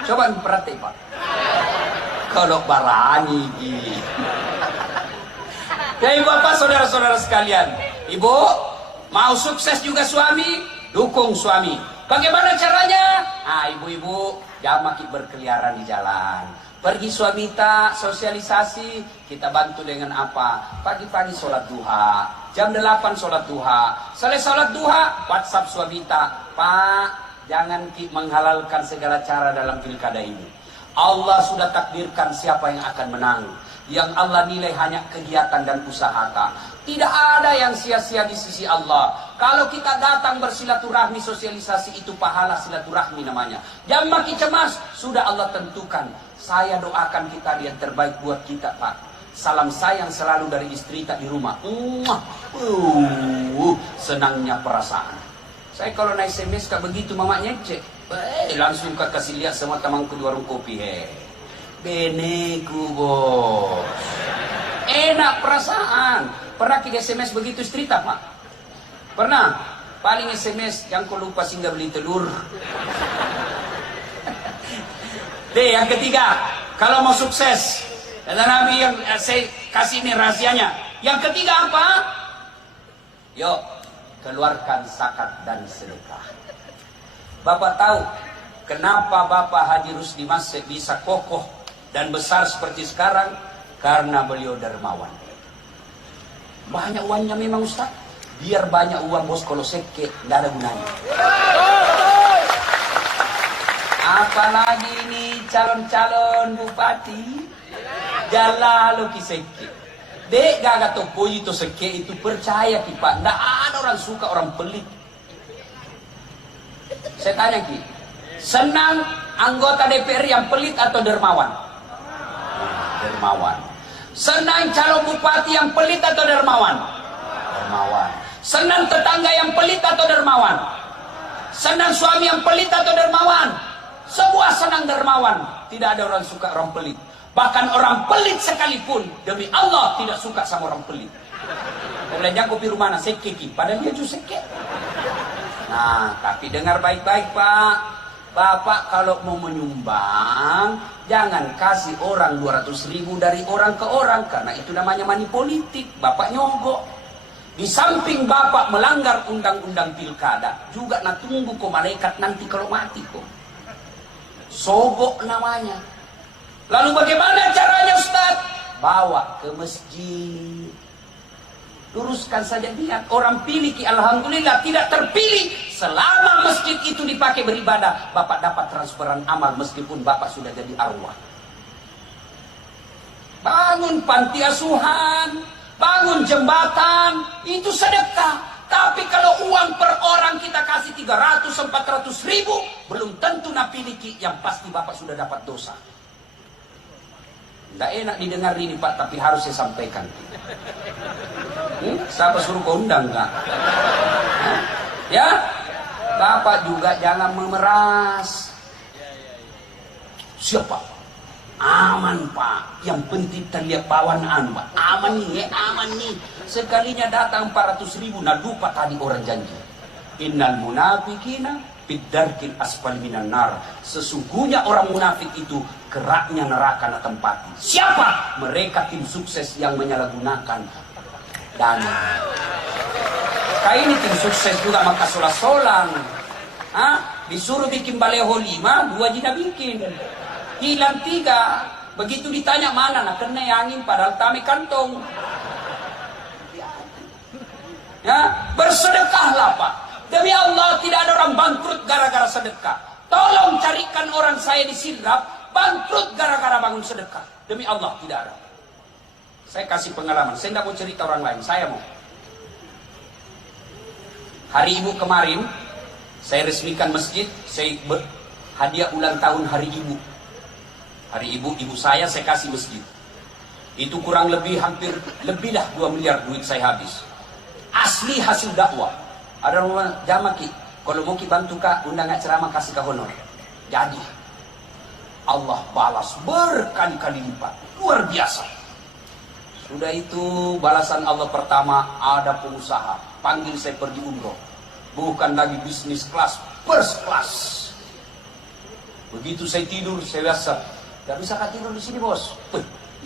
Coba perhati pak. Kalau barani gini. Jadi bapak saudara-saudara sekalian, ibu mau sukses juga suami, dukung suami. Bagaimana caranya? Ibu-ibu jangan makin berkeliaran di jalan. Pergi suami tak sosialisasi, kita bantu dengan apa? Pagi-pagi sholat duha, jam 8 sholat duha. Selesai sholat duha, WhatsApp suami tak, Pak, jangan menghalalkan segala cara dalam pilkada ini. Allah sudah takdirkan siapa yang akan menang. Yang Allah nilai hanya kegiatan dan usaha tak. Tidak ada yang sia-sia di sisi Allah. Kalau kita datang bersilaturahmi, sosialisasi itu pahala silaturahmi namanya. Jangan makin cemas, sudah Allah tentukan. Saya doakan kita yang terbaik buat kita Pak. Salam sayang selalu dari istri tak di rumah. Senangnya perasaan. Saya kalau naik SMS kayak begitu mamanya cek. Langsung kasih lihat semua temanku di warung kopi. Beneku bos. Enak perasaan. Pernah kita SMS begitu istri tak Pak? Pernah? Paling SMS yang kau lupa sehingga beli telur. Yang ketiga, kalau mau sukses, kata Nabi yang saya kasih ini rahasianya. Yang ketiga apa? Yuk, keluarkan zakat dan sedekah. Bapak tahu kenapa Bapak Haji Rusdi Masih bisa kokoh dan besar seperti sekarang? Karena beliau dermawan. Banyak uangnya memang Ustaz. Biar banyak uang bos, kalau seke tidak ada gunanya. Apalagi ini calon-calon bupati jalalu ki seke. Dek gaga topo itu seke itu, percaya ki Pak, tidak ada orang suka orang pelit. Saya tanya ki, senang anggota DPR yang pelit atau dermawan? Dermawan. Senang calon bupati yang pelit atau dermawan? Dermawan. Senang tetangga yang pelit atau dermawan? Senang suami yang pelit atau dermawan? Semua senang dermawan. Tidak ada orang suka orang pelit. Bahkan orang pelit sekalipun, demi Allah tidak suka sama orang pelit. Belanja kopi rumah seke ki, padahal dia juga seke. Nah, tapi dengar baik-baik Pak. Bapak kalau mau menyumbang, jangan kasih orang 200.000 dari orang ke orang, karena itu namanya money politik. Bapak nyogok. Di samping Bapak melanggar undang-undang pilkada, juga nak tunggu kok malaikat nanti kalau mati kok. Sogok namanya. Lalu bagaimana caranya Ustaz? Bawa ke masjid. Luruskan saja niat. Orang pilih ki, alhamdulillah tidak terpilih. Selama masjid itu dipakai beribadah, Bapak dapat transferan amal meskipun Bapak sudah jadi arwah. Bangun panti asuhan, bangun jembatan, itu sedekah. Tapi kalau uang per orang kita kasih 300-400 ribu, belum tentu nak pilih ki, yang pasti Bapak sudah dapat dosa. Tidak enak didengar ini Pak, tapi harus saya sampaikan. Siapa suruh kau undang enggak? Ya, Bapak juga jangan memeras. Siapa? Aman Pak. Yang penting terlihat pawan Pak. Aman nih, aman nih. Sekalinya datang 400.000, nah lupa tadi orang janji. Innal munafikina fid-darkil asfali minan nar. Sesungguhnya orang munafik itu keraknya neraka na tempati. Siapa? Mereka tim sukses yang menyalahgunakan dana. Kayak ini tim sukses juga maka solang-solang. Disuruh bikin baleho 5, 2 jina bikin. Hilang 3. Begitu ditanya mana, nah kena angin padahal tame kantong. Ya, bersedekahlah Pak. Demi Allah tidak ada orang bangkrut gara-gara sedekah. Tolong carikan orang saya di Sidrap bangkrut gara-gara bangun sedekah. Demi Allah tidak ada. Saya kasih pengalaman. Saya tidak mau cerita orang lain. Saya mau. Hari Ibu kemarin, saya resmikan masjid. Saya hadiah ulang tahun Hari Ibu. Hari Ibu, ibu saya kasih masjid. Itu kurang lebih hampir lebih dah 2 miliar duit saya habis. Asli hasil dakwah. Ada orang jamaah ki, kalau mau ki bantu kak, undang ceramah kasih ke honor. Jadi Allah balas berkali-kali lipat, luar biasa. Sudah itu balasan Allah pertama, ada pengusaha panggil saya pergi umroh, bukan lagi bisnis kelas, first class. Begitu saya tidur, saya biasa, gak bisa kak tidur di sini bos.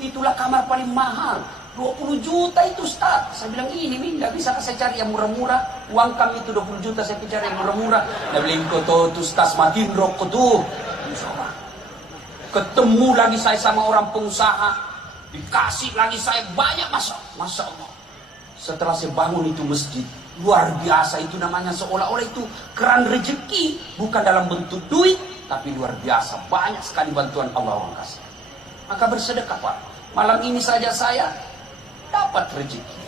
Itulah kamar paling mahal. 20 juta itu Ustaz. Saya bilang ini gak bisa saya cari yang murah-murah. Uang kami itu 20 juta saya cari yang murah-murah. Dia bilang kau tuh Ustaz makin rokok tuh. Ketemu lagi saya sama orang pengusaha. Dikasih lagi saya banyak Masya Allah. Setelah saya bangun itu masjid, luar biasa itu namanya, seolah-olah itu keran rezeki. Bukan dalam bentuk duit, tapi luar biasa. Banyak sekali bantuan Allah orang kasih. Maka bersedekah Pak. Malam ini saja saya dapat rezeki.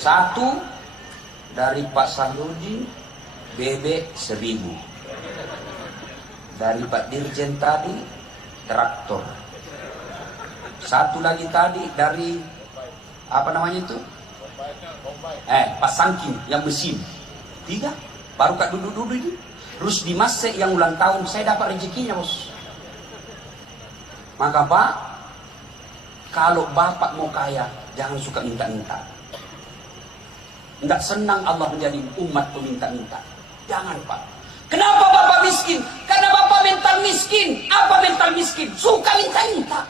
1 dari Pak Sahrudin, bebek 1.000. Dari Pak Dirjen tadi, traktor. 1 lagi tadi dari apa namanya itu? Pak Sangking yang mesin. 3. Baru Kak duduk-duduk ini. Terus di Masek yang ulang tahun saya dapat rezekinya bos. Maka Pak, kalau Bapak mau kaya, jangan suka minta-minta. Tidak senang Allah menjadi umat peminta-minta. Jangan Pak. Kenapa Bapak miskin? Karena Bapak mental miskin. Apa mental miskin? Suka minta-minta.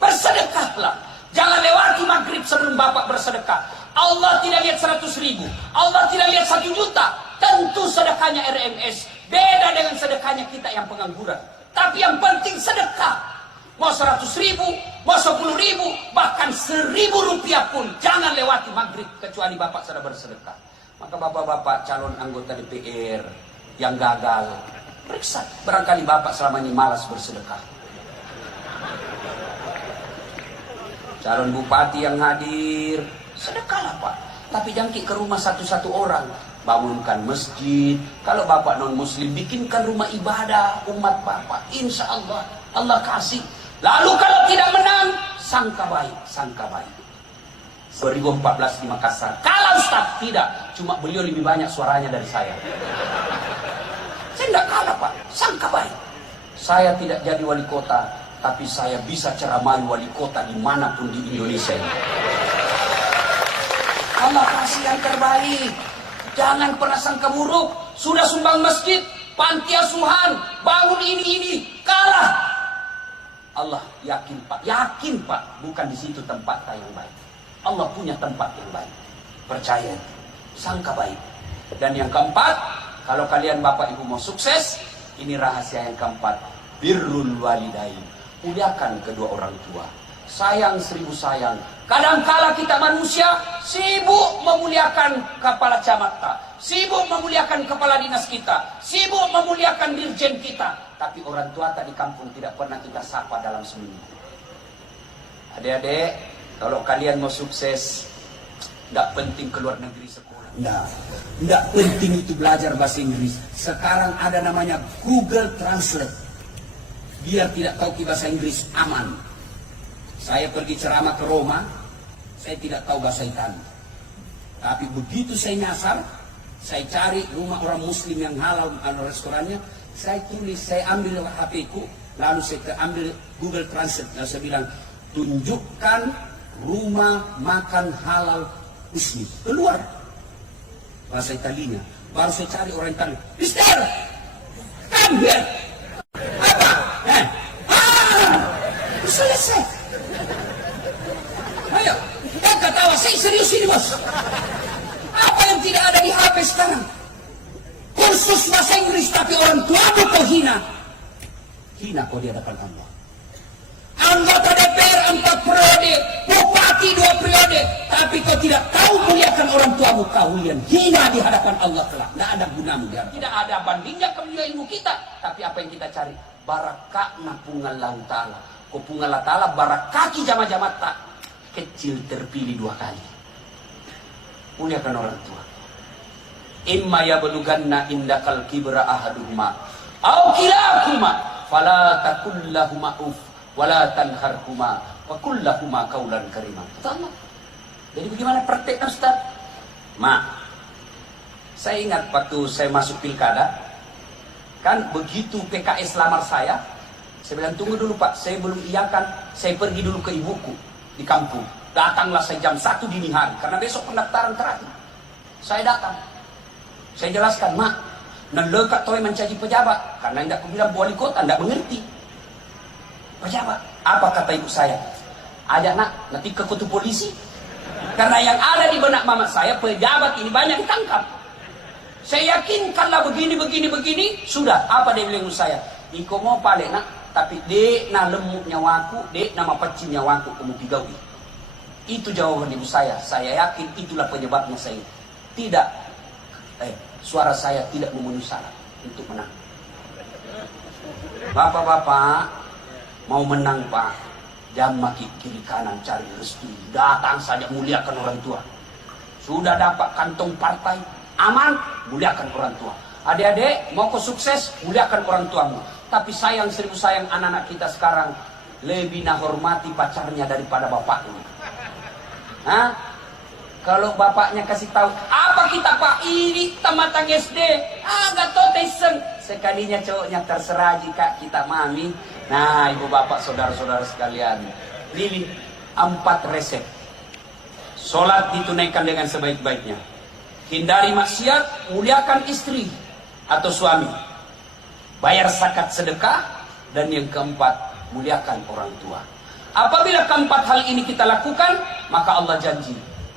Bersedekahlah. Jangan lewati maghrib sebelum Bapak bersedekah. Allah tidak lihat 100.000. Allah tidak lihat 1 juta. Tentu sedekahnya RMS beda dengan sedekahnya kita yang pengangguran. Tapi yang penting sedekah. Mau 100.000, mau 10.000, bahkan 1.000 rupiah pun jangan lewati maghrib kecuali bapak sudah bersedekah. Maka bapak-bapak calon anggota DPR yang gagal, periksa. Barangkali bapak selama ini malas bersedekah. Calon bupati yang hadir, sedekahlah pak. Tapi jangan ke rumah satu-satu orang. Bangunkan masjid. Kalau bapak non muslim, bikinkan rumah ibadah umat bapak. Insya Allah, Allah kasih. Lalu kalau tidak menang, sangka baik, sangka baik. 2014 di Makassar. Kalau Ustaz tidak, cuma beliau lebih banyak suaranya dari saya. Saya tidak kalah pak, sangka baik. Saya tidak jadi wali kota, tapi saya bisa ceramah wali kota dimanapun di Indonesia ini. Allah kasih yang terbaik. Jangan pernah sangka buruk. Sudah sumbang masjid, panti asuhan, bangun ini, kalah. Allah yakin pak, bukan di situ tempat yang baik. Allah punya tempat yang baik. Percaya, sangka baik. Dan yang keempat, kalau kalian bapak ibu mau sukses, ini rahasia yang keempat, birrul walidain. Muliakan kedua orang tua. Sayang 1000 sayang. Kadangkala kita manusia sibuk memuliakan kepala camat, sibuk memuliakan kepala dinas kita, sibuk memuliakan dirjen kita. Tapi orang tua tak di kampung tidak pernah kita sapa dalam seminggu. Adik-adik, kalau kalian mau sukses, tidak penting keluar negeri sekolah. Tidak penting itu belajar bahasa Inggris. Sekarang ada namanya Google Translate. Biar tidak tahu bahasa Inggris, aman. Saya pergi ceramah ke Roma, saya tidak tahu bahasa Italia. Tapi begitu saya nyasar, saya cari rumah orang muslim yang halal, restorannya, saya tulis, saya ambil HP-ku, lalu saya ambil Google Translate, lalu saya bilang, tunjukkan rumah makan halal muslim. Keluar bahasa Italinya. Baru saya cari orang Italia. Mister, come here. Apa? Selesai. Ayo, kita ketawa. Saya serius ini bos. Apa yang tidak ada di HP sekarang? Kursus bahasa Inggris, tapi orang tuamu kau hina. Hina kau di hadapan Allah. Anggota DPR 4 periode, bupati 2 periode, tapi kau tidak tahu muliakan orang tuamu, kau yang hina di hadapan Allah kelak. Tidak ada gunamu di hadapan. Tidak ada bandingnya kemuliaan ilmu kita. Tapi apa yang kita cari? Barakakna pungallahu ta'ala. Kau pungallahu ta'ala barakaki jama-jama tak. Kecil terpilih 2 kali. Muliakan orang tua. Imma yablughanna indakal kibra ahaduhuma au kilahuma fala taqul lahumā uff wala tanharhuma wa qul lahumā qawlan karima. Allah. Jadi bagaimana prakteknya Ustaz? Saya ingat waktu saya masuk pilkada, kan begitu PKS lamar saya bilang tunggu dulu Pak, saya belum iyakan, saya pergi dulu ke ibuku di kampung. Datanglah saya jam 1 dini hari karena besok pendaftaran terakhir. Saya datang, saya jelaskan, nelekat toy mencaci pejabat karena tidak kubilang wali kota, tidak mengerti. Pejabat, apa kata ibu saya? Ajak nak, nanti ke kutu polisi. Karena yang ada di benak mama saya, pejabat ini banyak ditangkap. Saya yakinkanlah begini, sudah. Apa dia bilang saya? Iko mau pale nak, tapi dek na lemuk nyawaku, dek nama pecin nyawaku, kamu pigawi. Itu jawaban ibu saya. Saya yakin itulah penyebabnya saya. Tidak, suara saya tidak memenuhi syarat untuk menang. Bapak-bapak, mau menang Pak, jangan maki kiri kanan cari restu. Datang saja muliakan orang tua. Sudah dapat kantong partai, aman, muliakan orang tua. Adik-adik, mau ke sukses, muliakan orang tuamu. Tapi sayang 1000 sayang anak-anak kita sekarang lebih hormati pacarnya daripada bapaknya. Kalau bapaknya kasih tahu, apa kita Pak, ini tamatang SD, gak tau tesen. Sekalinya cowoknya terserah jika kita mami. Nah ibu bapak saudara-saudara sekalian, pilih 4 resep. Sholat ditunaikan dengan sebaik-baiknya. Hindari maksiat, muliakan istri atau suami. Bayar zakat sedekah. Dan yang keempat, muliakan orang tua. Apabila keempat hal ini kita lakukan, maka Allah janji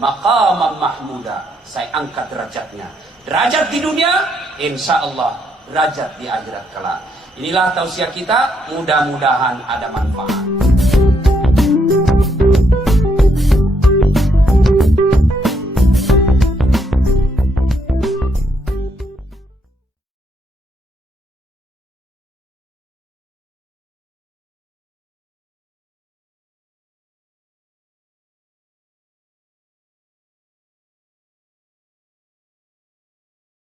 maqamam mahmuda. Saya angkat derajatnya. Derajat di dunia, insya Allah derajat di akhirat kelak. Inilah tausiah kita, mudah-mudahan ada manfaat.